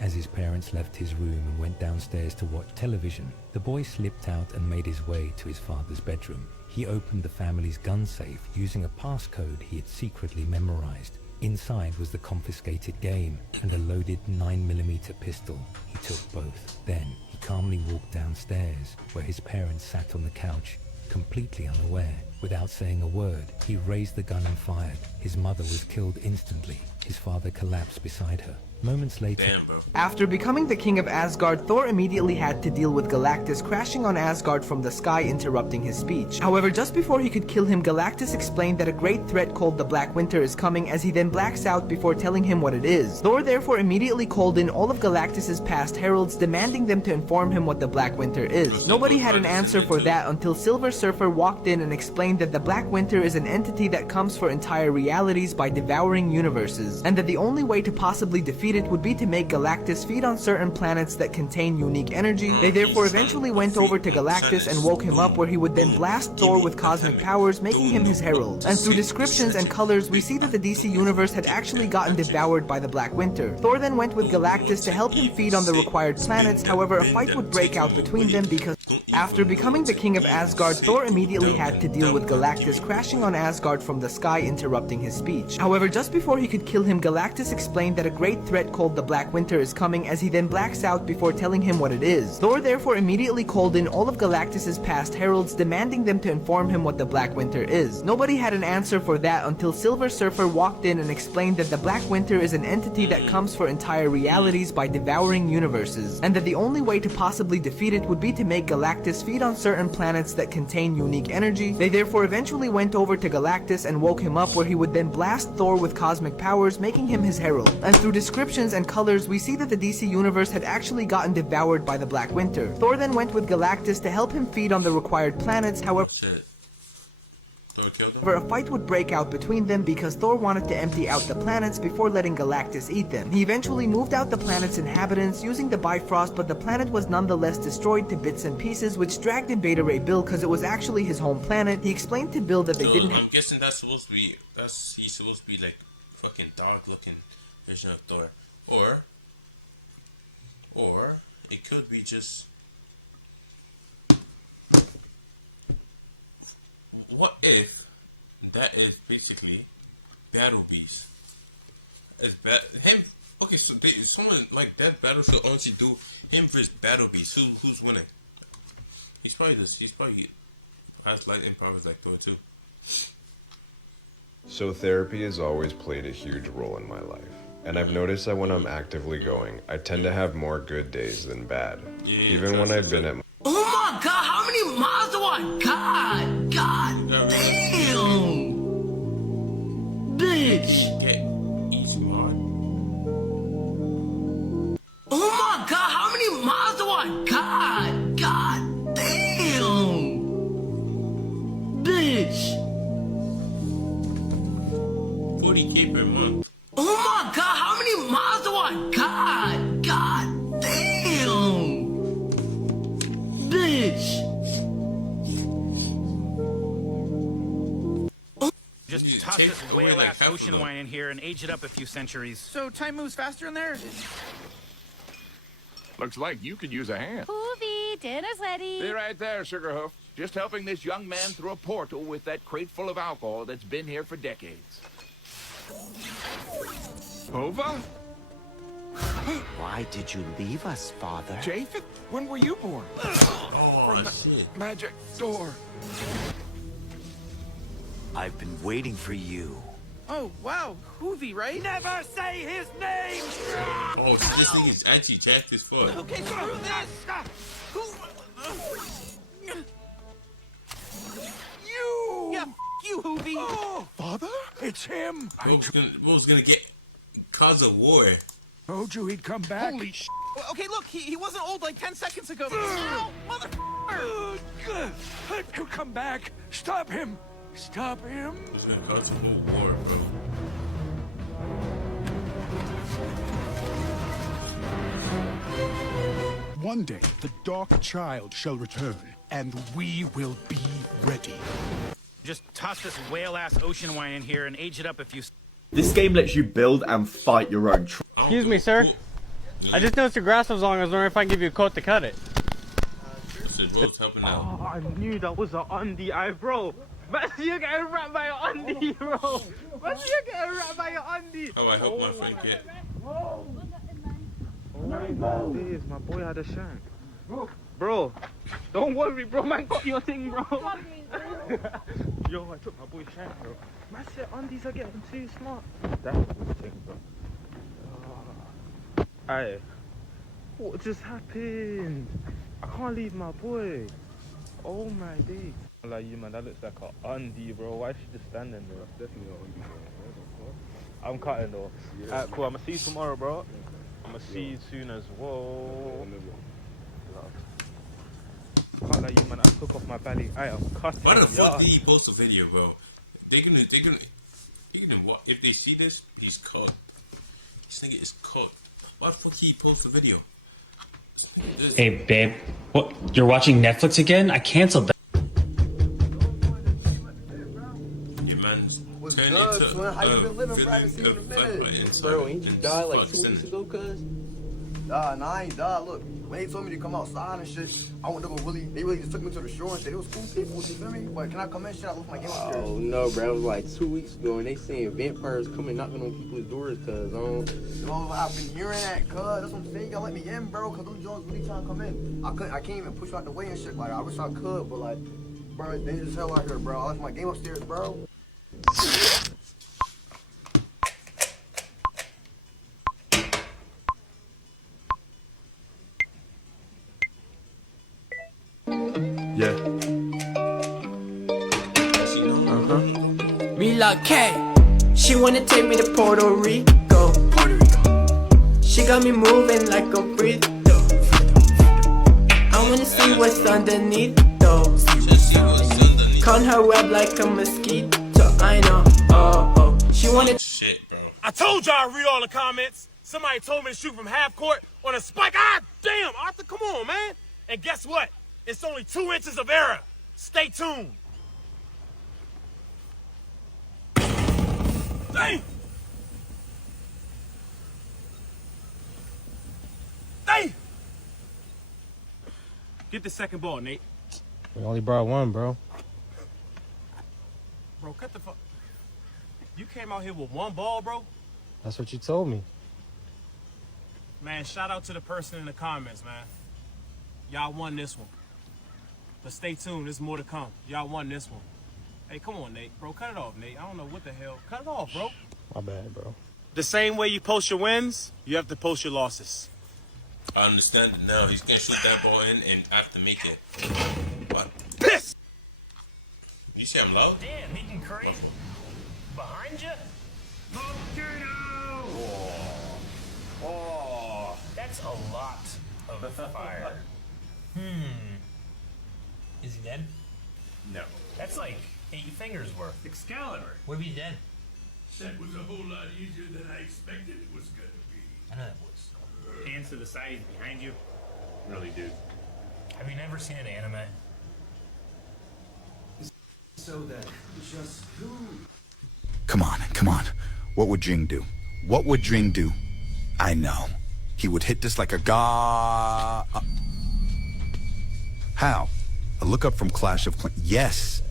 As his parents left his room and went downstairs to watch television, the boy slipped out and made his way to his father's bedroom. He opened the family's gun safe using a passcode he had secretly memorized. Inside was the confiscated game and a loaded 9mm pistol. He took both. Then he calmly walked downstairs, where his parents sat on the couch, completely unaware. Without saying a word, he raised the gun and fired. His mother was killed instantly. His father collapsed beside her. Moments later... Damn, bro. After becoming the king of Asgard, Thor immediately had to deal with Galactus crashing on Asgard from the sky, interrupting his speech. However, just before he could kill him, Galactus explained that a great threat called the Black Winter is coming, as he then blacks out before telling him what it is. Thor therefore immediately called in all of Galactus's past heralds, demanding them to inform him what the Black Winter is. Nobody had an answer for that until Silver Surfer walked in and explained that the Black Winter is an entity that comes for entire realities by devouring universes, and that the only way to possibly defeat it would be to make Galactus feed on certain planets that contain unique energy. They therefore eventually went over to Galactus and woke him up, where he would then blast Thor with cosmic powers, making him his herald. And through descriptions and colors, we see that the DC universe had actually gotten devoured by the Black Winter. Thor then went with Galactus to help him feed on the required planets. However, a fight would break out between them because after becoming the king of Asgard, Thor immediately had to deal with Galactus crashing on Asgard from the sky, interrupting his speech. However, just before he could kill him, Galactus explained that a great threat called the Black Winter is coming, as he then blacks out before telling him what it is. Thor therefore immediately called in all of Galactus's past heralds, demanding them to inform him what the Black Winter is. Nobody had an answer for that until Silver Surfer walked in and explained that the Black Winter is an entity that comes for entire realities by devouring universes, and that the only way to possibly defeat it would be to make Galactus feed on certain planets that contain unique energy. They therefore eventually went over to Galactus and woke him up, where he would then blast Thor with cosmic powers, making him his herald. And through descriptions and colors, we see that the DC universe had actually gotten devoured by the Black Winter. Thor then went with Galactus to help him feed on the required planets, however... Oh shit. Thor killed him? A fight would break out between them because Thor wanted to empty out the planets before letting Galactus eat them. He eventually moved out the planet's inhabitants using the Bifrost, but the planet was nonetheless destroyed to bits and pieces, which dragged in Beta Ray Bill because it was actually his home planet. He explained to Bill that they didn't... I'm guessing that's supposed to be... he's supposed to be like fucking dog-looking version of Thor. Or it could be just... What if that is basically Battle Beast? Is him? Okay, so someone like Death Battle should honestly do him versus Battle Beast. Who's winning? He's probably has lightning powers like Thor too. So therapy has always played a huge role in my life. And I've noticed that when I'm actively going, I tend to have more good days than bad. Yeah, even when I've been at... Oh my god, how many miles do I got? God you gotta realize he's paying. Can you get each mod? Oh my god, how many miles do I got? God damn. Bitch. 40K per month. Oh my god, how many miles do I got? God damn. Bitch. You take away like half of them. In here and age it up a few centuries. So time moves faster in there? Looks like you could use a hand. Hoovy, dinner's ready. Be right there, Sugarhoof. Just helping this young man through a portal with that crate full of alcohol that's been here for decades. Hova? Why did you leave us, Father? Japheth? When were you born? Oh shit. Magic door. I've been waiting for you. Oh, wow. Hoovy, right? Never say his name! Oh, so this nigga's actually jacked his foot. Okay, screw this! You! Yeah, you, Hoovy! Oh, Father? It's him! Bro's gonna cause a war. Told you he'd come back. Holy sh**. Okay, look, he wasn't old like 10 seconds ago. Ow, motherfucker! You come back! Stop him! Stop him! Bro's gonna cause a whole war, bro. One day, the Dark Child shall return, and we will be ready. Just toss this whale-ass ocean wine in here and age it up a few... This game lets you build and fight your own Excuse me, sir. I just noticed your grass was long. I was wondering if I can give you a coat to cut it. I said, bro's helping out. Oh, I knew that was an undie, bro. But you're getting wrapped by your undie, bro. But you're getting wrapped by your undie. How I help my friend get? Oh my God, this, my boy had a shank. Bro, don't worry, bro. Man got your thing, bro. Yo, I took my boy's shank, bro. Man said undies are getting too smart. That's the thing, bro. Aye. What just happened? I can't leave my boy. Oh my days. Like you, man, that looks like an undie, bro. Why is she just standing there? That's definitely an undie, bro. I'm cutting though. Yeah. Alright, cool. I'm gonna see you tomorrow, bro. I'm gonna see you soon as well. Can't like you, man. I took off my belly. I'm cussing. Why the fuck did he post a video, bro? They're gonna what? If they see this, he's cooked. This nigga is cooked. Why the fuck he post a video? This nigga does. Hey, babe. What? You're watching Netflix again? I canceled that. Your man's turned into a villain, a vampire inside and fuck, sinners. Nah, I ain't died. Look, when they told me to come outside and shit, I went up with they really just took me to the shore and said it was cool people, you feel me? But can I come in? Shit, I left my game upstairs. Oh no, bro, it was like 2 weeks ago and they saying vampires coming knocking on people's doors cause No, I've been hearing that, cuz. That's what I'm saying. You gotta let me in, bro, cause them Jones really trying to come in. I can't even push you out the way and shit. Like, I wish I could, but like, bro, it's dangerous as hell out here, bro. I left my game upstairs, bro. Yeah. Spacey, no, don't go. Relocate. She wanna take me to Puerto Rico. She got me moving like a burrito. I wanna see what's underneath though. Should see what's underneath. Con her web like a mosquito. I know. Oh. She wanna shit, bro. I told y'all to read all the comments. Somebody told me to shoot from half court on a spike. Ah, damn, Arthur, come on, man. And guess what? It's only 2 inches of error. Stay tuned. Damn. Damn. Get the second ball, Nate. We only brought one, bro. Bro, cut the fuck. You came out here with one ball, bro? That's what you told me. Man, shout out to the person in the comments, man. Y'all won this one. But stay tuned, there's more to come. Y'all won this one. Hey, come on, Nate. Bro, cut it off, Nate. I don't know what the hell. Cut it off, bro. My bad, bro. The same way you post your wins, you have to post your losses. I understand it now. He's gonna shoot that ball in and I have to make it. What? Piss! You see I'm loud? My fault. Behind you? Volcano! Oh, that's a lot of fire. Is he dead? No. That's like 8 fingers worth. Excalibur. What if he's dead? That was a whole lot easier than I expected it was gonna be. I know that was. Hands to the side behind you. Really, dude. Have you never seen an anime? So that just who? Come on. What would Jing do? What would Jing do? I know. He would hit this like a god. How? A lookup from Clash of Clans. Yes,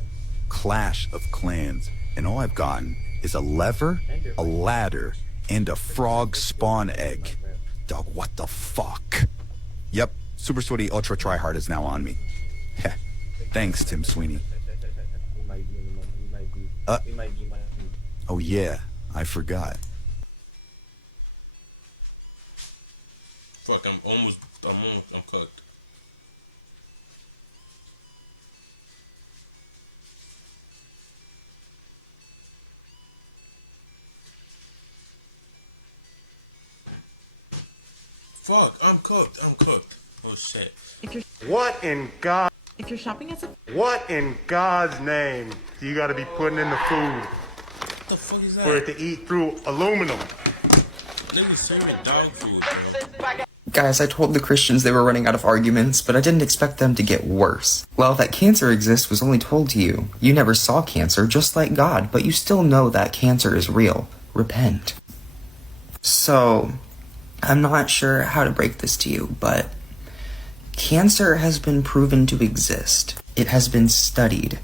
Clash of Clans. And all I've gotten is a lever, a ladder, and a frog spawn egg. Dog, what the fuck? Yep, Super Sweaty Ultra Tryhard is now on me. Thanks, Tim Sweeney. Oh yeah, I forgot. Fuck, I'm cooked. Fuck, I'm cooked. Oh shit. What in God? If you're shopping at What in God's name do you gotta be putting in the food? What the fuck is For that? it to eat through aluminum. Niggas serving dog food, bro. Guys, I told the Christians they were running out of arguments, but I didn't expect them to get worse. Well, that cancer exists was only told to you. You never saw cancer, just like God, but you still know that cancer is real. Repent. So, I'm not sure how to break this to you, but cancer has been proven to exist. It has been studied.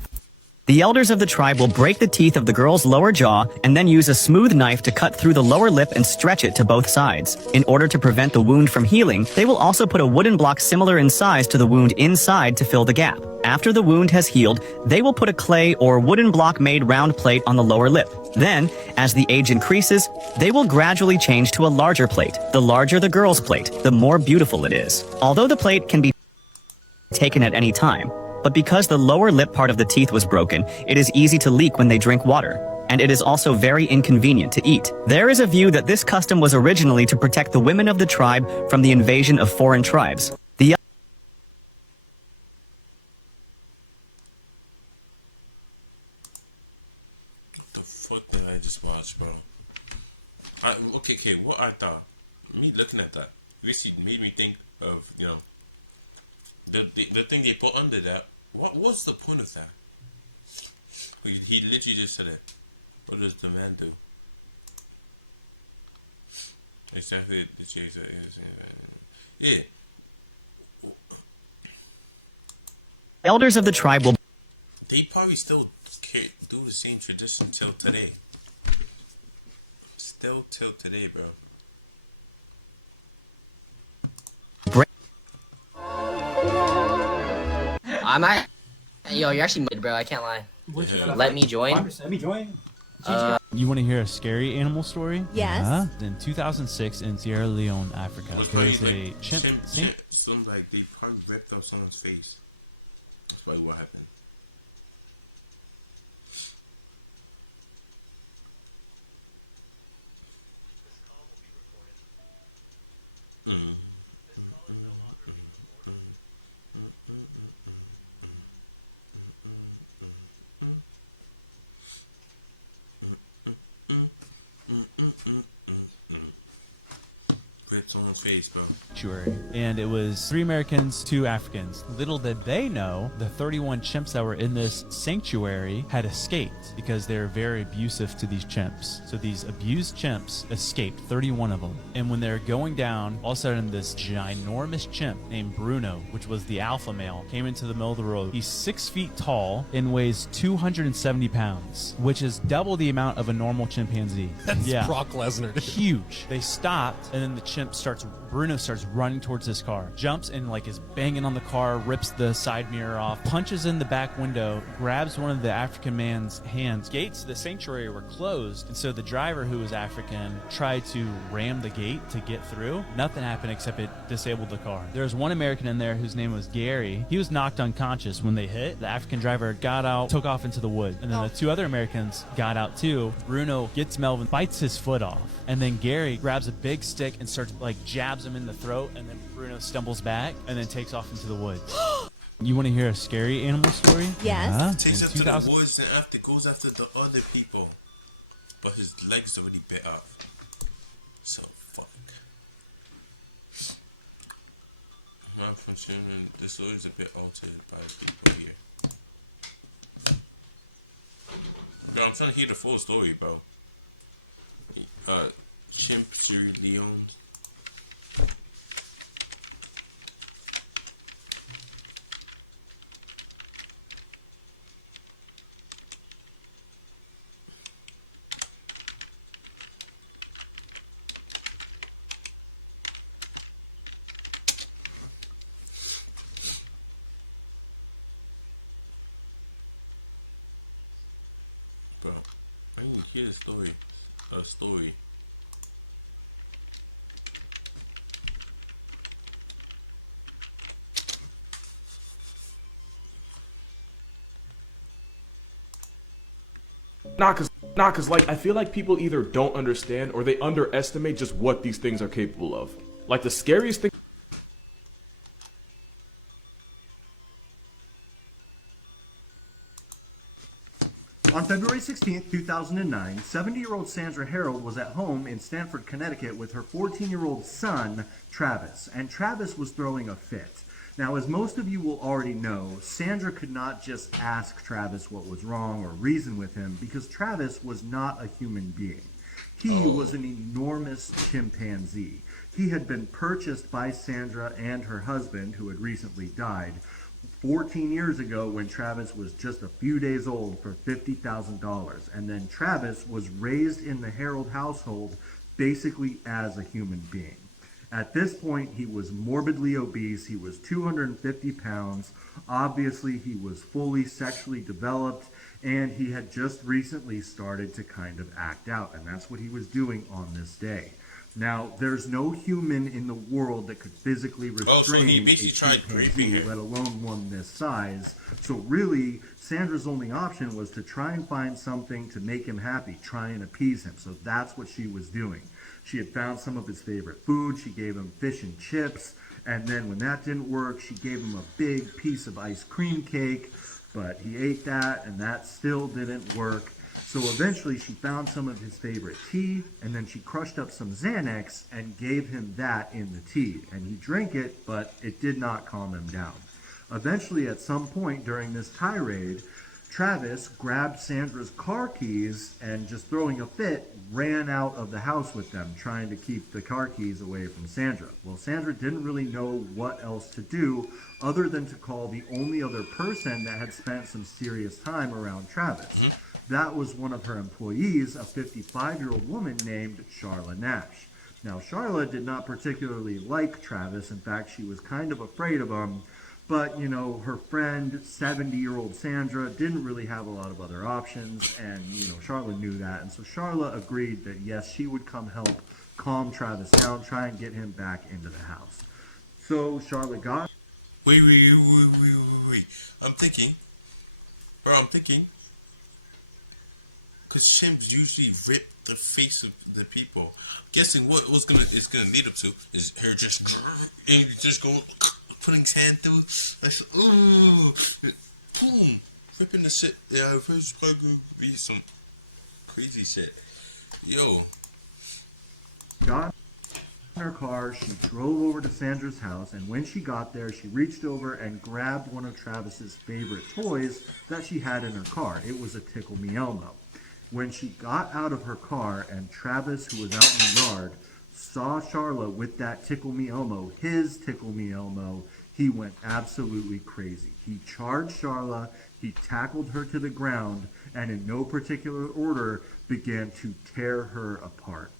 The elders of the tribe will break the teeth of the girl's lower jaw and then use a smooth knife to cut through the lower lip and stretch it to both sides. In order to prevent the wound from healing, they will also put a wooden block similar in size to the wound inside to fill the gap. After the wound has healed, they will put a clay or wooden block made round plate on the lower lip. Then, as the age increases, they will gradually change to a larger plate. The larger the girl's plate, the more beautiful it is. Although the plate can be taken at any time, but because the lower lip part of the teeth was broken, it is easy to leak when they drink water, and it is also very inconvenient to eat. There is a view that this custom was originally to protect the women of the tribe from the invasion of foreign tribes. What the fuck did I just watch, bro? Okay, what I thought, me looking at that, really made me think of, you know, the thing they put under that. What was the point of that? He literally just said it. What does the man do? Exactly. Yeah. Elders of the tribe will. They probably still do the same tradition till today. Still till today, bro. I might. Yo, you're actually mid, bro. I can't lie. Yeah, Let me join. Let me join. You want to hear a scary animal story? Yes. In 2006 in Sierra Leone, Africa. It was probably like some like they probably ripped off someone's face. That's probably what happened. Ripped someone's face, bro. And it was 3 Americans, 2 Africans. Little did they know, the 31 chimps that were in this sanctuary had escaped because they're very abusive to these chimps. So these abused chimps escaped, 31 of them. And when they're going down, all of a sudden this ginormous chimp named Bruno, which was the alpha male, came into the middle of the road. He's 6 feet tall and weighs 270 pounds, which is double the amount of a normal chimpanzee. That's Brock Lesnar. Huge. They stopped, and then the chimp Bruno starts running towards his car, jumps and like is banging on the car, rips the side mirror off, punches in the back window, grabs one of the African man's hands. Gates to the sanctuary were closed, and so the driver, who was African, tried to ram the gate to get through. Nothing happened except it disabled the car. There was one American in there whose name was Gary. He was knocked unconscious when they hit. The African driver got out, took off into the woods, and then the 2 other Americans got out too. Bruno gets Melvin, bites his foot off, and then Gary grabs a big stick and starts like jabs him in the throat, and then Bruno stumbles back and then takes off into the woods. You want to hear a scary animal story? Yes. Takes up to the woods and goes after the other people, but his legs already bit off. So fuck. My function. The story is a bit altered by people here. Bro, I'm trying to hear the full story, bro. Chimp Sierra Leone. Bro, I didn't hear the story. A story. Nah, cause like I feel like people either don't understand or they underestimate just what these things are capable of. Like the scariest thing. On February 16, 2009, 70-year-old Sandra Harold was at home in Stamford, Connecticut with her 14-year-old son, Travis, and Travis was throwing a fit. Now, as most of you will already know, Sandra could not just ask Travis what was wrong or reason with him because Travis was not a human being. He was an enormous chimpanzee. He had been purchased by Sandra and her husband, who had recently died, 14 years ago when Travis was just a few days old for $50,000. And then Travis was raised in the Harold household basically as a human being. At this point, he was morbidly obese. He was 250 pounds. Obviously, he was fully sexually developed, and he had just recently started to kind of act out, and that's what he was doing on this day. Now, there's no human in the world that could physically restrain so he basically tried raping her, let alone one this size. So really, Sandra's only option was to try and find something to make him happy, try and appease him. So that's what she was doing. She had found some of his favorite food. She gave him fish and chips. And then when that didn't work, she gave him a big piece of ice cream cake. But he ate that, and that still didn't work. So eventually she found some of his favorite tea, and then she crushed up some Xanax and gave him that in the tea. And he drank it, but it did not calm him down. Eventually, at some point during this tirade, Travis grabbed Sandra's car keys and, just throwing a fit, ran out of the house with them, trying to keep the car keys away from Sandra. Well, Sandra didn't really know what else to do other than to call the only other person that had spent some serious time around Travis. That was one of her employees, a 55-year-old woman named Charla Nash. Now, Charla did not particularly like Travis. In fact, she was kind of afraid of him. But, you know, her friend, 70-year-old Sandra, didn't really have a lot of other options, and, you know, Charla knew that. And so Charla agreed that, yes, she would come help calm Travis down, try and get him back into the house. So Charla got... Wait. I'm thinking. Because chimps usually rip the face of the people. Guessing what it's gonna lead up to is her just go putting sand through. Like, ooh, boom, ripping the shit. Yeah, it's probably gonna be some crazy shit. Yo. Got in her car, she drove over to Sandra's house, and when she got there, she reached over and grabbed one of Travis's favorite toys that she had in her car. It was a Tickle Me Elmo. When she got out of her car and Travis, who was out in the yard, saw Charla with that Tickle Me Elmo, his Tickle Me Elmo, he went absolutely crazy. He charged Charla, he tackled her to the ground, and in no particular order began to tear her apart.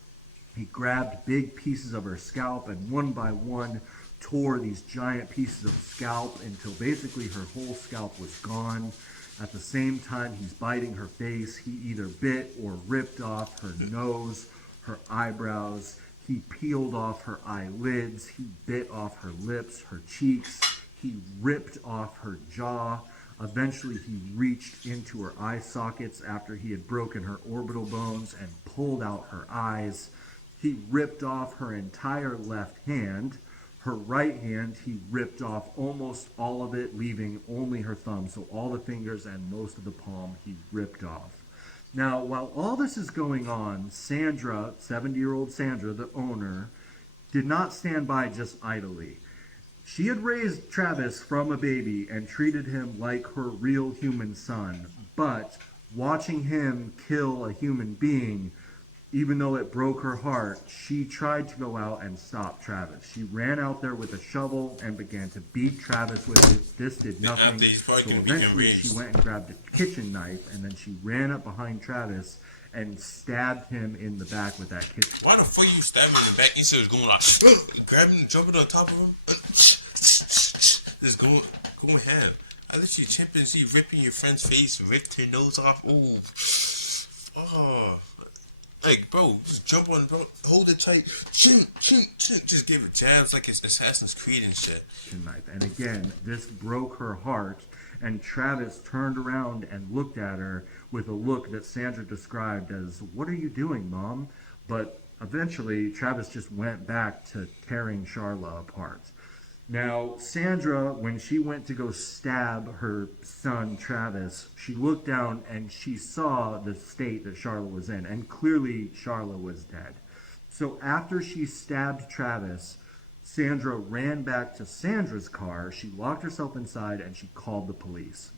He grabbed big pieces of her scalp and one by one tore these giant pieces of scalp until basically her whole scalp was gone. At the same time, he's biting her face. He either bit or ripped off her nose, her eyebrows. He peeled off her eyelids. He bit off her lips, her cheeks. He ripped off her jaw. Eventually, he reached into her eye sockets after he had broken her orbital bones and pulled out her eyes. He ripped off her entire left hand. Her right hand, he ripped off almost all of it, leaving only her thumb. So all the fingers and most of the palm he ripped off. Now, while all this is going on, Sandra, 70-year-old Sandra, the owner, did not stand by just idly. She had raised Travis from a baby and treated him like her real human son. But watching him kill a human being, even though it broke her heart, she tried to go out and stop Travis. She ran out there with a shovel and began to beat Travis with it. This did nothing. After he's probably going to be enraged. She went and grabbed a kitchen knife, and then she ran up behind Travis and stabbed him in the back with that kitchen. Why the fuck you stabbing him in the back? Instead of going like grabbing, jumping on top of him, just going ham. I literally chimpanzee ripping your friend's face, ripped her nose off. Oh. Like, bro, just jump on, bro, hold it tight, chink, chink, chink, just give it jabs like it's Assassin's Creed and shit. And again, this broke her heart, and Travis turned around and looked at her with a look that Sandra described as, "What are you doing, Mom?" But eventually, Travis just went back to tearing Charla apart. Now, Sandra, when she went to go stab her son, Travis, she looked down and she saw the state that Charla was in, and clearly Charla was dead. So after she stabbed Travis, Sandra ran back to Sandra's car, she locked herself inside, and she called the police.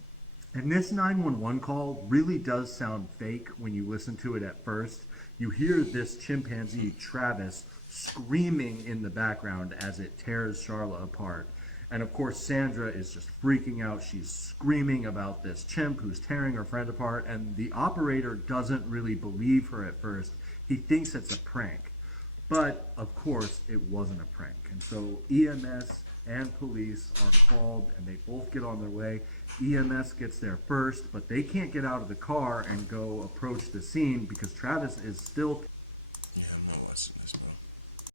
And this 911 call really does sound fake when you listen to it at first. You hear this chimpanzee, Travis, screaming in the background as it tears Charla apart. And of course, Sandra is just freaking out. She's screaming about this chimp who's tearing her friend apart, and the operator doesn't really believe her at first. He thinks it's a prank. But, of course, it wasn't a prank. And so EMS and police are called, and they both get on their way. EMS gets there first, but they can't get out of the car and go approach the scene because Travis is still... Yeah, I'm not watching this, bro.